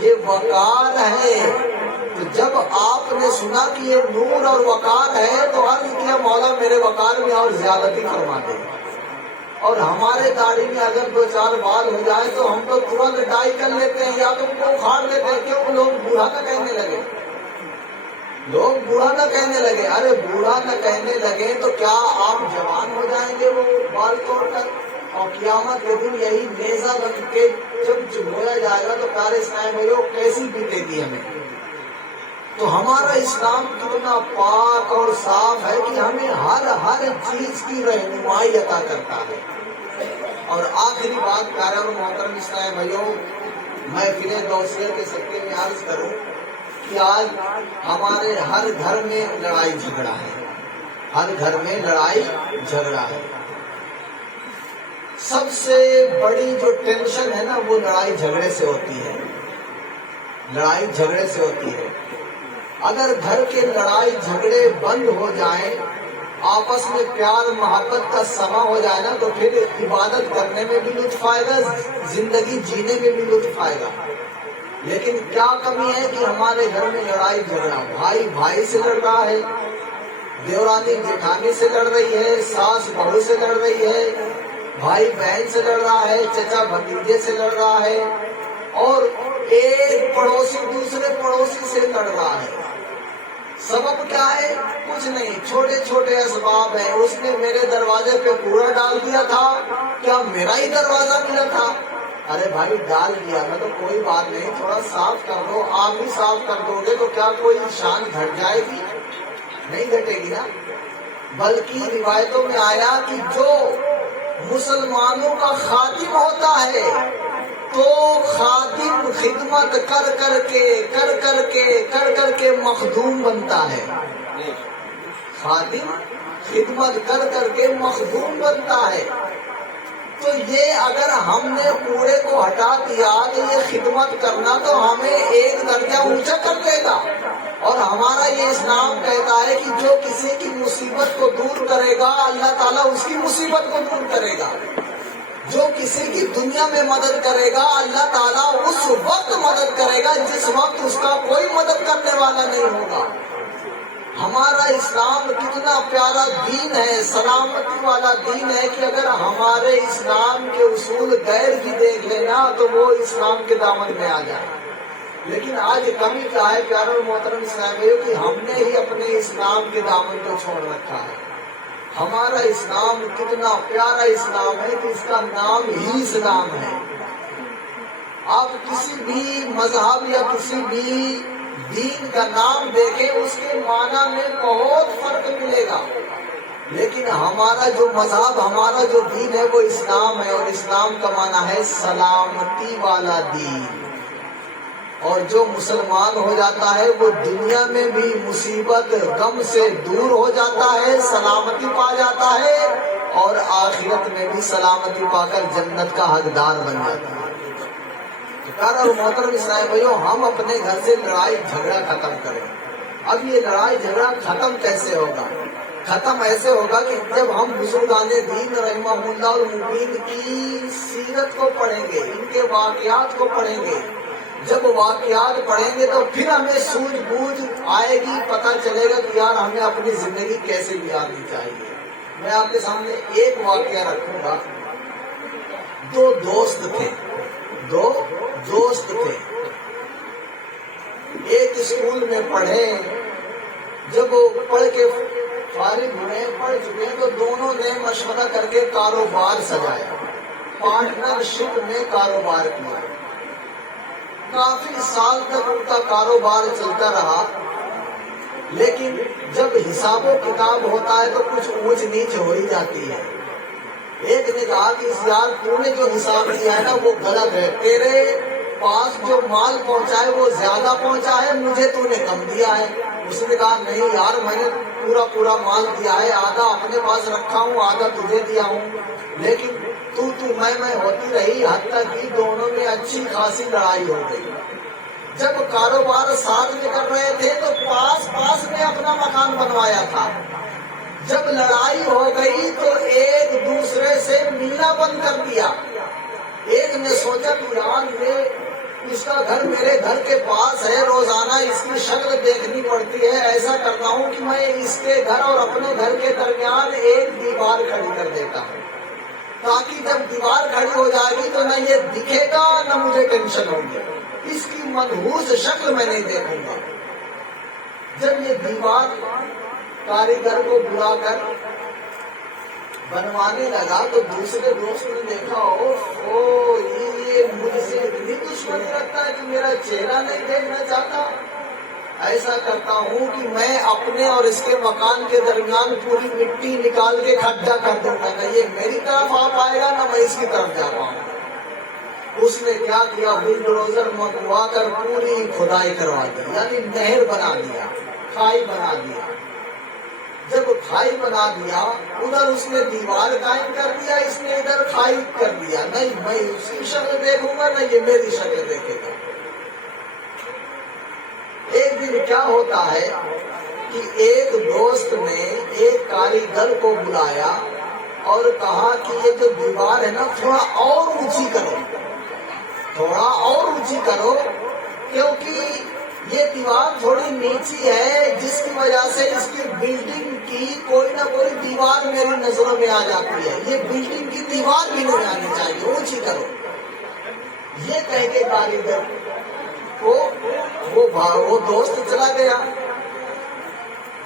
یہ وقار ہے۔ تو جب آپ نے سنا کہ یہ نور اور وقار ہے تو عرض کیا مولا میرے وقار میں اور زیادتی فرما دے۔ اور ہمارے داڑھی میں اگر دو چار بال ہو جائے تو ہم تو ترنت ڈائی کر لیتے ہیں یا تو ان کو اکھاڑ لیتے ہیں، کیوں؟ لوگ بوڑھا نہ کہنے لگے، لوگ بوڑھا نہ کہنے لگے۔ ارے بوڑھا نہ کہنے لگے تو کیا آپ جوان ہو جائیں گے وہ بال توڑ کر؟ اور قیامت کے دن یہی نیزہ بن کے جب چبھویا جائے گا تو پیارے اسلام بھائیوں کیسی بیتے گی ہمیں۔ تو ہمارا اسلام کتنا پاک اور صاف ہے کہ ہمیں ہر چیز کی رہنمائی عطا کرتا ہے۔ اور آخری بات پیارے اور محترم اسلام بھائیوں، میں پھر دوسرے کے سکتے میں عرض کروں کہ آج ہمارے ہر گھر میں لڑائی جھگڑا ہے، ہر گھر میں لڑائی جھگڑا ہے۔ سب سے بڑی جو ٹینشن ہے نا وہ لڑائی جھگڑے سے ہوتی ہے، لڑائی جھگڑے سے ہوتی ہے۔ اگر گھر کے لڑائی جھگڑے بند ہو جائیں، آپس میں پیار محبت کا سما ہو جائے نا تو پھر عبادت کرنے میں بھی لطف آئے گا، زندگی جینے میں بھی لطف آئے گا۔ لیکن کیا کمی ہے کہ ہمارے گھر میں لڑائی جھگڑا، بھائی بھائی سے لڑ رہا ہے، دیورانی جیٹھانی سے لڑ رہی ہے، ساس بہو سے لڑ رہی ہے، بھائی بہن سے لڑ رہا ہے، چچا بھتیجے سے لڑ رہا ہے، اور ایک پڑوسی دوسرے پڑوسی سے لڑ رہا ہے۔ سبب کیا ہے؟ کچھ نہیں، چھوٹے چھوٹے اسباب ہیں. اس نے میرے دروازے پہ کوڑا ڈال دیا تھا، کیا میرا ہی دروازہ ملا تھا؟ ارے بھائی ڈال دیا نا تو کوئی بات نہیں، تھوڑا صاف کر دو. آپ بھی صاف کر دو گے تو کیا کوئی شان گھٹ جائے گی؟ نہیں گھٹے گی نا. بلکہ روایتوں میں آیا کہ جو مسلمانوں کا خادم ہوتا ہے تو خادم خدمت کر کے مخدوم بنتا ہے. خادم خدمت کر کے مخدوم بنتا ہے. تو یہ اگر ہم نے کوڑے کو ہٹا دیا تو یہ خدمت کرنا تو ہمیں ایک درجہ اونچا کر دے گا. اور ہمارا یہ اسلام کہتا ہے کہ جو کسی کی مصیبت کو دور کرے گا اللہ تعالیٰ اس کی مصیبت کو دور کرے گا. جو کسی کی دنیا میں مدد کرے گا اللہ تعالیٰ اس وقت مدد کرے گا جس وقت اس کا کوئی مدد کرنے والا نہیں ہوگا. ہمارا اسلام کتنا پیارا دین ہے، سلامتی والا دین ہے کہ اگر ہمارے اسلام کے اصول غیر بھی دیکھ لینا تو وہ اسلام کے دامن میں آ جائے. لیکن آج کمی کیا ہے پیارے اور محترم اسلامیوں کہ ہم نے ہی اپنے اسلام کے دامن کو چھوڑ رکھا ہے. ہمارا اسلام کتنا پیارا اسلام ہے کہ اس کا نام ہی اسلام ہے. آپ کسی بھی مذہب یا کسی بھی دین کا نام دیکھیں اس کے معنی میں بہت فرق ملے گا. لیکن ہمارا جو مذہب، ہمارا جو دین ہے وہ اسلام ہے، اور اسلام کا معنی ہے سلامتی والا دین. اور جو مسلمان ہو جاتا ہے وہ دنیا میں بھی مصیبت غم سے دور ہو جاتا ہے، سلامتی پا جاتا ہے، اور آخرت میں بھی سلامتی پا کر جنت کا حقدار بن جاتا ہے. اور محترم اسلامی بھائیوں، ہم اپنے گھر سے لڑائی جھگڑا ختم کریں. اب یہ لڑائی جھگڑا ختم کیسے ہوگا؟ ختم ایسے ہوگا کہ جب ہم بزرگان دین رحمہ اللہ المبین کی سیرت کو پڑھیں گے، ان کے واقعات کو پڑھیں گے. جب واقعات پڑھیں گے تو پھر ہمیں سوجھ بوجھ آئے گی، پتہ چلے گا کہ یار ہمیں اپنی زندگی کیسے گزارنی چاہیے. میں آپ کے سامنے ایک واقعہ رکھوں گا. دو دوست تھے. ایک اسکول میں پڑھے. جب وہ پڑھ کے فارغ ہوئے، پڑھ چکے تو دونوں نے مشورہ کر کے کاروبار سجایا، پارٹنرشپ میں کاروبار کیا. کافی سال تک ان کا کاروبار چلتا رہا. لیکن جب حساب و کتاب ہوتا ہے تو کچھ اونچ نیچ ہو ہی جاتی ہے. ایک نے کہا کہ یار تو نے جو حساب کیا ہے نا وہ غلط ہے، تیرے پاس جو مال پہنچا ہے وہ زیادہ پہنچا ہے، مجھے تو نے کم دیا ہے. اس نے کہا نہیں یار میں نے پورا مال دیا ہے، آدھا اپنے پاس رکھا ہوں، آدھا تجھے دیا ہوں. لیکن تو میں ہوتی رہی، حتیٰ کہ دونوں میں اچھی خاصی لڑائی ہو گئی. جب کاروبار ساتھ میں کر رہے تھے تو پاس میں اپنا مکان بنوایا تھا. جب لڑائی ہو گئی تو ایک دوسرے سے ملنا بند کر دیا. ایک نے سوچا کہ یار اس کا گھر میرے گھر کے پاس ہے، روزانہ اس کی شکل دیکھنی پڑتی ہے، ایسا کرتا ہوں کہ میں اس کے گھر اور اپنے گھر کے درمیان ایک دیوار کھڑی کر دیتا ہوں، تاکہ جب دیوار کھڑی ہو جائے گی تو نہ یہ دکھے گا نہ مجھے ٹینشن ہوگی، اس کی منحوس شکل میں نہیں دیکھوں گا. جب یہ دیوار کاریگر کو بلا کر بنوانے لگا تو دوسرے دوست نے دیکھا یہ مجھ سے اتنی دشمنی رکھتا ہے کہ میرا چہرہ نہیں دیکھنا چاہتا. ایسا کرتا ہوں کہ میں اپنے اور اس کے مکان کے درمیان پوری مٹی نکال کے کھڈا کر دوں گا، نہ یہ میری طرف آ پائے گا نہ میں اس کی طرف جا پاؤں گا. اس نے کیا کیا، بلڈوزر منگوا کر پوری کھدائی کروا دی، یعنی نہر بنا دیا، کھائی بنا دیا. جب کھائی بنا دیا ادھر اس نے دیوار قائم کر دیا، اس نے ادھر کھائی کر دیا. نہیں میں اس کی شکل دیکھوں گا نہ یہ میری شکل دیکھے گا. ایک دن کیا ہوتا ہے کہ ایک دوست نے ایک کاریگر کو بلایا اور کہا کہ یہ جو دیوار ہے نا تھوڑا اور اونچی کرو، کیونکہ یہ دیوار تھوڑی نیچی ہے جس کی وجہ سے اس کی بلڈنگ کی کوئی نہ کوئی دیوار میری نظروں میں آ جاتی ہے، یہ بلڈنگ کی دیوار بھی نہیں آنی چاہیے، اونچی کرو. یہ کہہ کے کاریگر کو وہ دوست چلا گیا.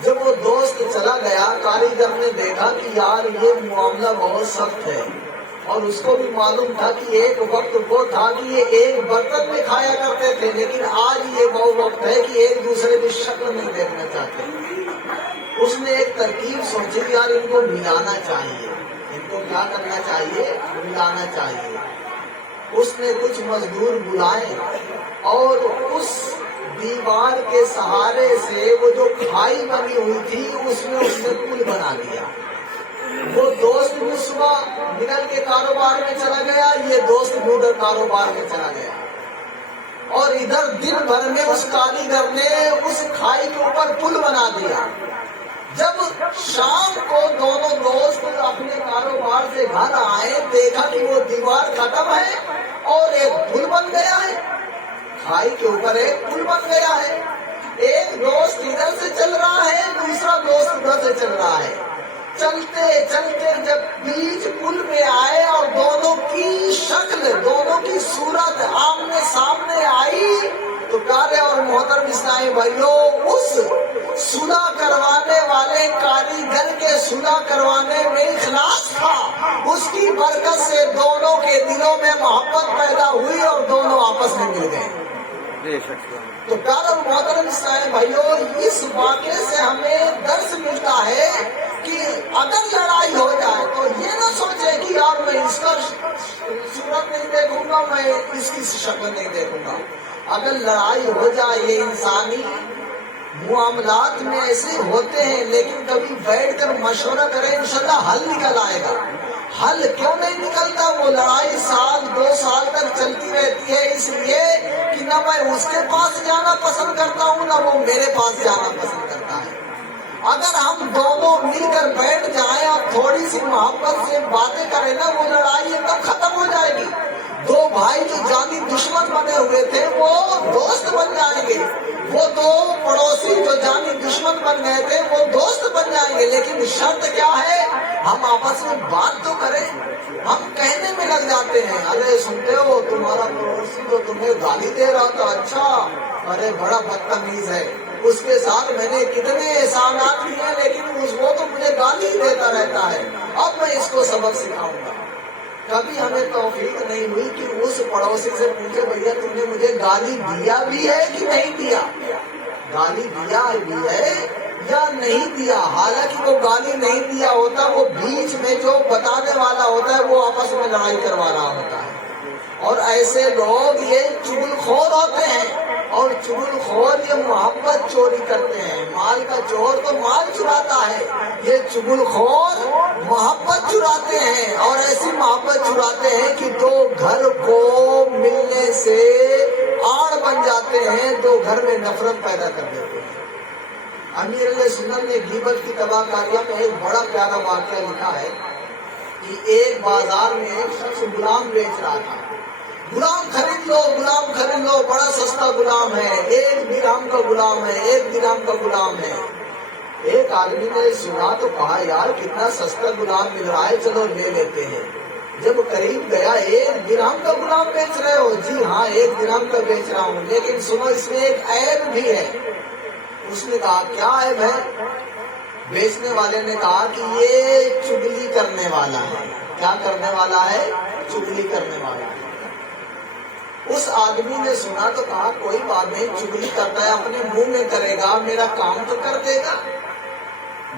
جب وہ دوست چلا گیا کاریگر نے دیکھا کہ یار یہ معاملہ بہت سخت ہے، اور اس کو بھی معلوم تھا کہ ایک وقت وہ تھا کہ یہ ایک برتن میں کھایا کرتے تھے، لیکن آج یہ وہ وقت ہے کہ ایک دوسرے کی شکل نہیں دیکھنا چاہتے۔ اس نے ایک ترکیب سوچی کہ یار ان کو ملانا چاہیے، ان کو کیا کرنا چاہیے، ملانا چاہیے۔ اس نے کچھ مزدور بلائے اور اس دیوار کے سہارے سے وہ جو کھائی بنی ہوئی تھی اس میں اس نے پل بنا دیا۔ وہ دوست بھی صبح نکل کے کاروبار میں چلا گیا، یہ دوست بھی ادھر کاروبار میں چلا گیا، اور ادھر دن بھر میں اس کاریگر نے اس کھائی کے اوپر پل بنا دیا۔ جب شام کو دونوں دوست اپنے کاروبار سے گھر آئے، دیکھا کہ وہ دیوار ختم ہے اور ایک پل بن گیا ہے، کھائی کے اوپر ایک پل بن گیا ہے۔ ایک دوست ادھر سے چل رہا ہے، دوسرا دوست ادھر سے چل رہا ہے۔ چلتے چلتے جب بیچ پل میں آئے اور دونوں کی شکل، دونوں کی صورت آمنے سامنے آئی، تو پیارے اور محترم اسلامی بھائیوں، اس صلح کروانے والے کاریگر کے صلح کروانے میں اخلاص تھا، اس کی برکت سے دونوں کے دلوں میں محبت پیدا ہوئی اور دونوں آپس میں مل گئے۔ تو پیارے اور محترم اسلامی بھائیوں، اس واقعے سے ہمیں درس ملتا ہے کہ اگر لڑائی ہو جائے تو یہ نہ سوچے کہ یار میں اس کا صورت نہیں دیکھوں گا، میں اس کی شکل نہیں دیکھوں گا۔ اگر لڑائی ہو جائے، یہ انسانی معاملات میں ایسے ہوتے ہیں، لیکن کبھی بیٹھ کر مشورہ کریں، انشاءاللہ حل نکل آئے گا۔ حل کیوں نہیں نکلتا؟ وہ لڑائی سال 2 سال تک چلتی رہتی ہے، اس لیے کہ نہ میں اس کے پاس جانا پسند کرتا ہوں، نہ وہ میرے پاس جانا پسند کرتا ہے۔ اگر ہم دونوں مل کر بیٹھ جائیں اور تھوڑی سی محبت سے باتیں کریں نا، وہ لڑائی ایک دم ختم ہو جائے گی۔ دو بھائی جو جانی دشمن بنے ہوئے تھے وہ دوست بن جائیں گے، وہ دو پڑوسی جو جانی دشمن بن گئے تھے وہ دوست بن جائیں گے۔ لیکن شرط کیا ہے؟ ہم آپس میں بات تو کریں۔ ہم کہنے میں لگ جاتے ہیں، ارے سنتے ہو تمہارا پڑوسی جو تمہیں گالی دے رہا تھا، اچھا، ارے بڑا بدتمیز ہے، اس کے ساتھ میں نے کتنے احسانات کیے ہیں، لیکن وہ تو مجھے گالی ہی دیتا رہتا ہے، اب میں اس کو سبق سکھاؤں گا۔ کبھی ہمیں توفیق نہیں ہوئی کہ اس پڑوسی سے پوچھے، بھیا تم نے مجھے گالی دیا بھی ہے کہ نہیں دیا، گالی دیا بھی ہے یا نہیں دیا؟ حالانکہ وہ گالی نہیں دیا ہوتا، وہ بیچ میں جو بتانے والا ہوتا ہے وہ آپس میں لڑائی کروا رہا ہوتا ہے۔ اور ایسے لوگ یہ چغل خور ہوتے ہیں، اور چغل خور یہ محبت چوری کرتے ہیں۔ مال کا چور تو مال چراتا ہے، یہ چغل خور محبت چراتے ہیں، اور ایسی محبت چراتے ہیں کہ دو گھر کو ملنے سے آڑ بن جاتے ہیں، دو گھر میں نفرت پیدا کر دیتے ہیں۔ امیر علیہ سنت نے غیبت کی تباہ کاریہ میں ایک بڑا پیارا واقعہ لکھا ہے کہ ایک بازار میں ایک شخص غلام بیچ رہا تھا۔ غلام خرید لو، غلام خرید لو، بڑا سستا غلام ہے، 1 درہم کا غلام ہے، 1 درہم کا غلام ہے۔ ایک آدمی نے سنا تو کہا یار کتنا سستا غلام مل رہا ہے، چلو لے لیتے ہیں۔ جب قریب گیا، 1 درہم کا غلام بیچ رہے ہو؟ جی ہاں 1 درہم کا بیچ رہا ہوں، لیکن سنو اس میں ایک عیب بھی ہے۔ اس نے کہا کیا عیب ہے؟ بیچنے والے نے کہا کہ یہ چگلی کرنے والا ہے۔ کیا کرنے والا ہے؟ چگلی کرنے والا ہے۔ اس آدمی نے سنا تو کہا کوئی بات نہیں، چگلی کرتا ہے اپنے منہ میں کرے گا، میرا کام تو کر دے گا،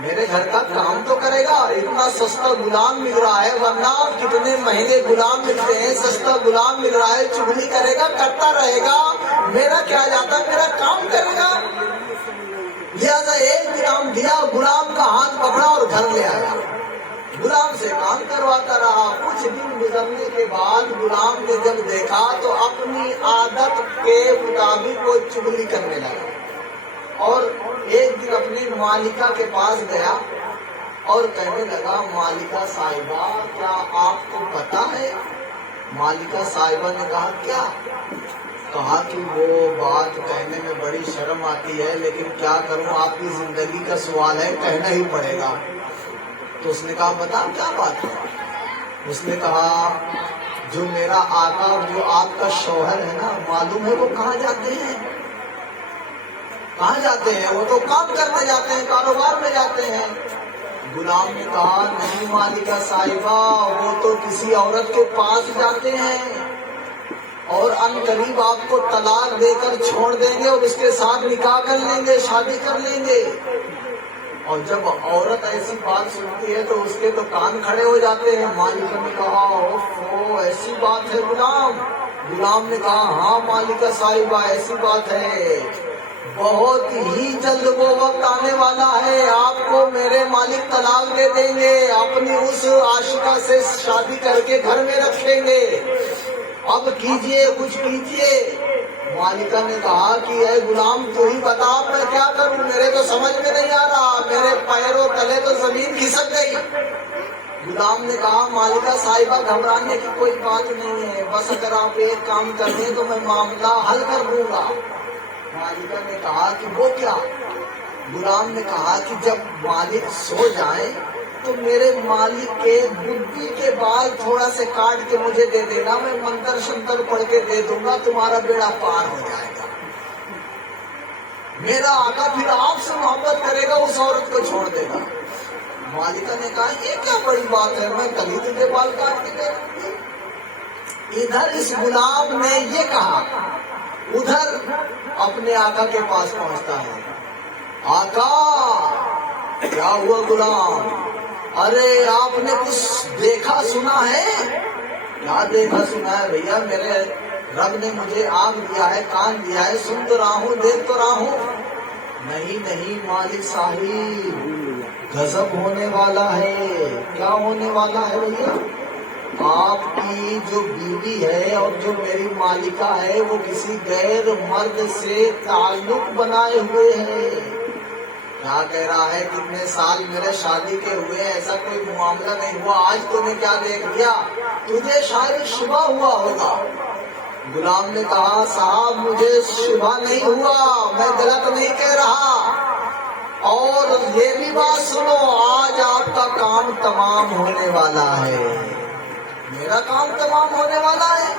میرے گھر کا کام تو کرے گا، اتنا سستا غلام مل رہا ہے، ورنہ کتنے مہنگے غلام ملتے ہیں، سستا غلام مل رہا ہے، چگلی کرے گا، کرتا رہے گا، میرا کیا جاتا، میرا کام کرے گا۔ لہٰذا 1 درہم دیا، غلام کا ہاتھ پکڑا اور گھر لے آیا، غلام سے کام کرواتا رہا۔ کچھ دن گزرنے کے بعد غلام نے جب دیکھا تو اپنی عادت کے مطابق وہ چگلی کرنے لگا، اور ایک دن اپنی مالکہ کے پاس گیا اور کہنے لگا مالکہ صاحبہ کیا آپ کو پتا ہے؟ مالکہ صاحبہ نے کہا کیا؟ کہا کہ وہ بات کہنے میں بڑی شرم آتی ہے، لیکن کیا کروں، آپ کی زندگی کا سوال ہے، کہنا ہی پڑے گا۔ تو اس نے کہا بتا کیا بات ہے؟ اس نے کہا جو میرا آقا، جو آپ کا شوہر ہے نا، معلوم ہے وہ کہاں جاتے ہیں؟ کہاں جاتے ہیں؟ وہ تو کام کرنے جاتے ہیں، کاروبار میں جاتے ہیں۔ غلام نے کہا نہیں مالکہ صاحبہ، وہ تو کسی عورت کے پاس جاتے ہیں اور ان قریب آپ کو طلاق دے کر چھوڑ دیں گے اور اس کے ساتھ نکاح کر لیں گے، شادی کر لیں گے۔ اور جب عورت ایسی بات سنتی ہے تو اس کے تو کان کھڑے ہو جاتے ہیں۔ مالکہ نے کہا اوہ ایسی بات ہے غلام؟ غلام نے کہا ہاں مالکہ صاحبہ ایسی بات ہے، بہت ہی جلد وہ وقت آنے والا ہے، آپ کو میرے مالک طلاق دے دیں گے، اپنی اس عاشقہ سے شادی کر کے گھر میں رکھیں گے، اب کیجئے کچھ کیجئے۔ مالکہ نے کہا کہ اے غلام تو ہی بتا میں کیا کروں، میرے تو سمجھ میں نہیں آ رہا، میرے پیروں تلے تو زمین کھسک گئی۔ غلام نے کہا مالکہ صاحبہ گھبرانے کی کوئی بات نہیں ہے، بس اگر آپ ایک کام کر دیں تو میں معاملہ حل کر دوں گا۔ مالکہ نے کہا کہ وہ کیا؟ غلام نے کہا کہ جب مالک سو جائیں تو میرے مالک کے بدھی کے بال تھوڑا سے کاٹ کے مجھے دے دینا، میں منتر شنتر پڑھ کے دے دوں گا، تمہارا بیڑا پار ہو جائے گا۔ میرا آقا پھر آپ سے محبت کرے گا، اس عورت کو چھوڑ دے گا۔ مالکہ نے کہا یہ کیا بڑی بات ہے، میں کل ہی تجھے بال کاٹ کے دے دوں گی۔ ادھر اس غلام نے یہ کہا، ادھر اپنے آقا کے پاس پہنچتا ہے، آقا کیا ہوا غلام؟ ارے آپ نے کچھ دیکھا سنا ہے؟ کیا دیکھا سنا ہے بھیا؟ میرے رب نے مجھے آنکھ دیا ہے، کان دیا ہے، سن تو رہا ہوں، دیکھ تو رہا ہوں۔ نہیں مالک صاحب، غضب ہونے والا ہے۔ کیا ہونے والا ہے بھیا؟ آپ کی جو بیوی ہے اور جو میری مالکہ ہے وہ کسی غیر مرد سے تعلق بنائے ہوئے ہیں۔ کیا کہہ رہا ہے؟ کتنے سال میرے شادی کے ہوئے، ایسا کوئی معاملہ نہیں ہوا، آج تو نے کیا دیکھ لیا؟ تجھے شاید شبہ ہوا ہوگا۔ غلام نے کہا صاحب مجھے شبہ نہیں ہوا، میں غلط نہیں کہہ رہا، اور یہ بھی بات سنو آج آپ کا کام تمام ہونے والا ہے۔ میرا کام تمام ہونے والا ہے؟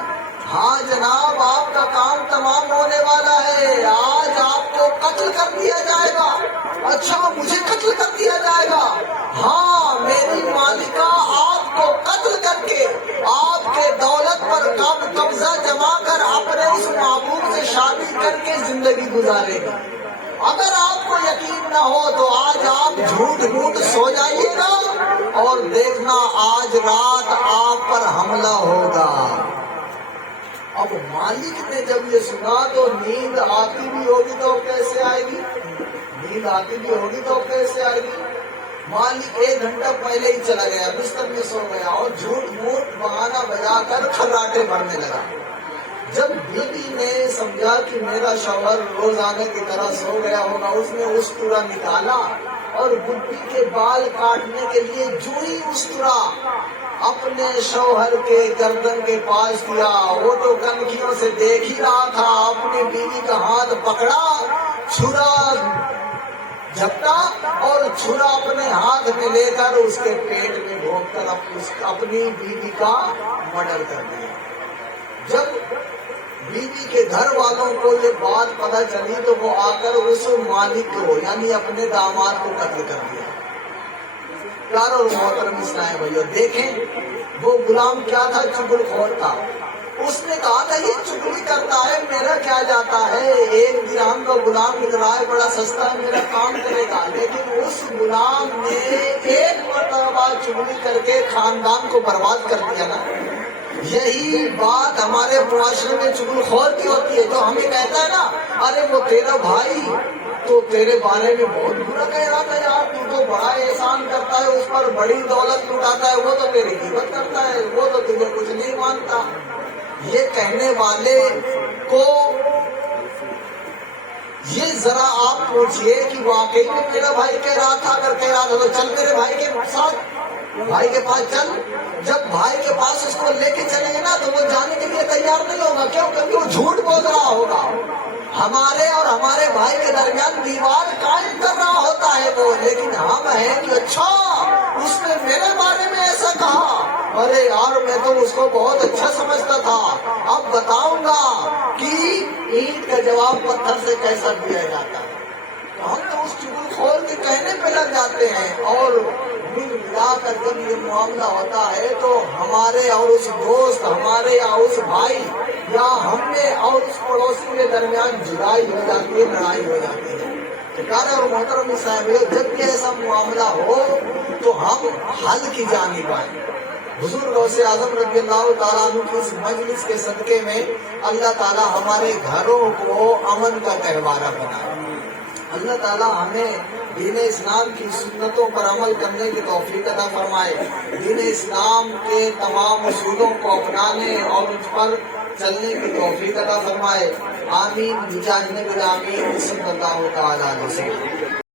ہاں جناب آپ کا کام تمام ہونے والا ہے، آج آپ کو قتل کر دیا جائے گا۔ اچھا مجھے قتل کر دیا جائے گا؟ ہاں میری مالکہ آپ کو قتل کر کے آپ کے دولت پر قبضہ جما کر اپنے اس محبوب سے شادی کر کے زندگی گزارے گا۔ اگر آپ کو یقین نہ ہو تو آج آپ جھوٹ سو جائیے گا اور دیکھنا آج رات آپ پر حملہ ہوگا۔ اب مالک نے جب یہ سنا تو نیند آتی بھی ہوگی تو کیسے آئے گی؟ نیند آتی بھی ہوگی تو کیسے آئے گی؟ مالک 1 گھنٹہ پہلے ہی چلا گیا، بستر میں سو گیا اور جھوٹ موٹ بہانہ بجا کر کھراٹے بھرنے لگا۔ جب بیوی نے سمجھا کہ میرا شوہر روزانہ کی طرح سو گیا ہوگا، اس نے استرا نکالا اور بدھی کے بال کاٹنے کے لیے جو ہی استرا اپنے شوہر کے گردن کے پاس کیا، وہ تو کنکھیوں سے دیکھ ہی رہا تھا، اپنی بیوی کا ہاتھ پکڑا، چھرا جھپٹا اور چھرا اپنے ہاتھ میں لے کر اس کے پیٹ میں گھونپ کر اپنی بیوی کا مرڈر کر دیا۔ جب بیوی کے گھر والوں کو یہ بات پتہ چلی تو وہ آ کر اس مالک کو یعنی اپنے داماد کو قتل کر دیا۔ پیارو اور محترم اسلام بھائیو، دیکھیں وہ غلام کیا تھا؟ چغل خور تھا۔ اس نے کہا تھا یہ چغلی کرتا ہے، میرا کیا جاتا ہے، 1 درہم کا غلام نکلا ہے، بڑا سستا ہے، میرا کام کرے گا۔ لیکن اس غلام نے 1 مرتبہ چغلی کر کے خاندان کو برباد کر دیا نا۔ یہی بات ہمارے معاشرے میں چغل خور کی ہوتی ہے، جو ہمیں کہتا ہے نا ارے وہ تیرا بھائی تو تیرے بارے میں بہت برا کہہ رہا تھا یار، تو بڑا احسان کرتا ہے، اس پر بڑی دولت لٹاتا ہے، وہ تو تیری غیبت کرتا ہے، وہ تو تجھے کچھ نہیں مانتا۔ یہ کہنے والے کو یہ ذرا آپ پوچھئے کہ واقعی میں میرا بھائی کہہ رہا تھا، اگر کہہ رہا تھا تو چل میرے بھائی کے ساتھ، بھائی کے پاس چل۔ جب بھائی کے پاس اس کو لے کے چلیں گے نا تو وہ جانے کے لیے تیار نہیں ہوگا، کیوں؟ کیونکہ وہ جھوٹ بول رہا ہوگا، ہمارے اور ہمارے بھائی کے درمیان دیوار قائم کر رہا ہوتا ہے وہ، لیکن ہم ہیں کہ اچھا اس نے میرے بارے میں ایسا کہا، ارے یار میں تو اس کو بہت اچھا سمجھتا تھا، اب بتاؤں گا کہ اینٹ کا جواب پتھر سے کیسا دیا جاتا ہے۔ پہ لگ جاتے ہیں، اور مل ملا کر جب یہ معاملہ ہوتا ہے تو ہمارے اور اس دوست، ہمارے یا اس بھائی یا ہم میں اور اس پڑوسی کے درمیان جدائی ہو جاتی ہے، لڑائی ہو جاتی ہے۔ پیارے اور محترم صاحب، جب بھی ایسا معاملہ ہو تو ہم حل کی جانب آئیں۔ حضور غوث اعظم رضی اللہ تعالیٰ عنہ کی اس مجلس کے صدقے میں اللہ تعالیٰ ہمارے گھروں کو امن کا گہوارہ بنائے۔ اللہ تعالیٰ ہمیں دین اسلام کی سنتوں پر عمل کرنے کی توفیق عطا فرمائے، دین اسلام کے تمام اصولوں کو اپنانے اور اس پر چلنے کی توفیق عطا فرمائے۔ آمین بجاہ النبی، آمین صلی اللہ تعالیٰ علیہ وسلم۔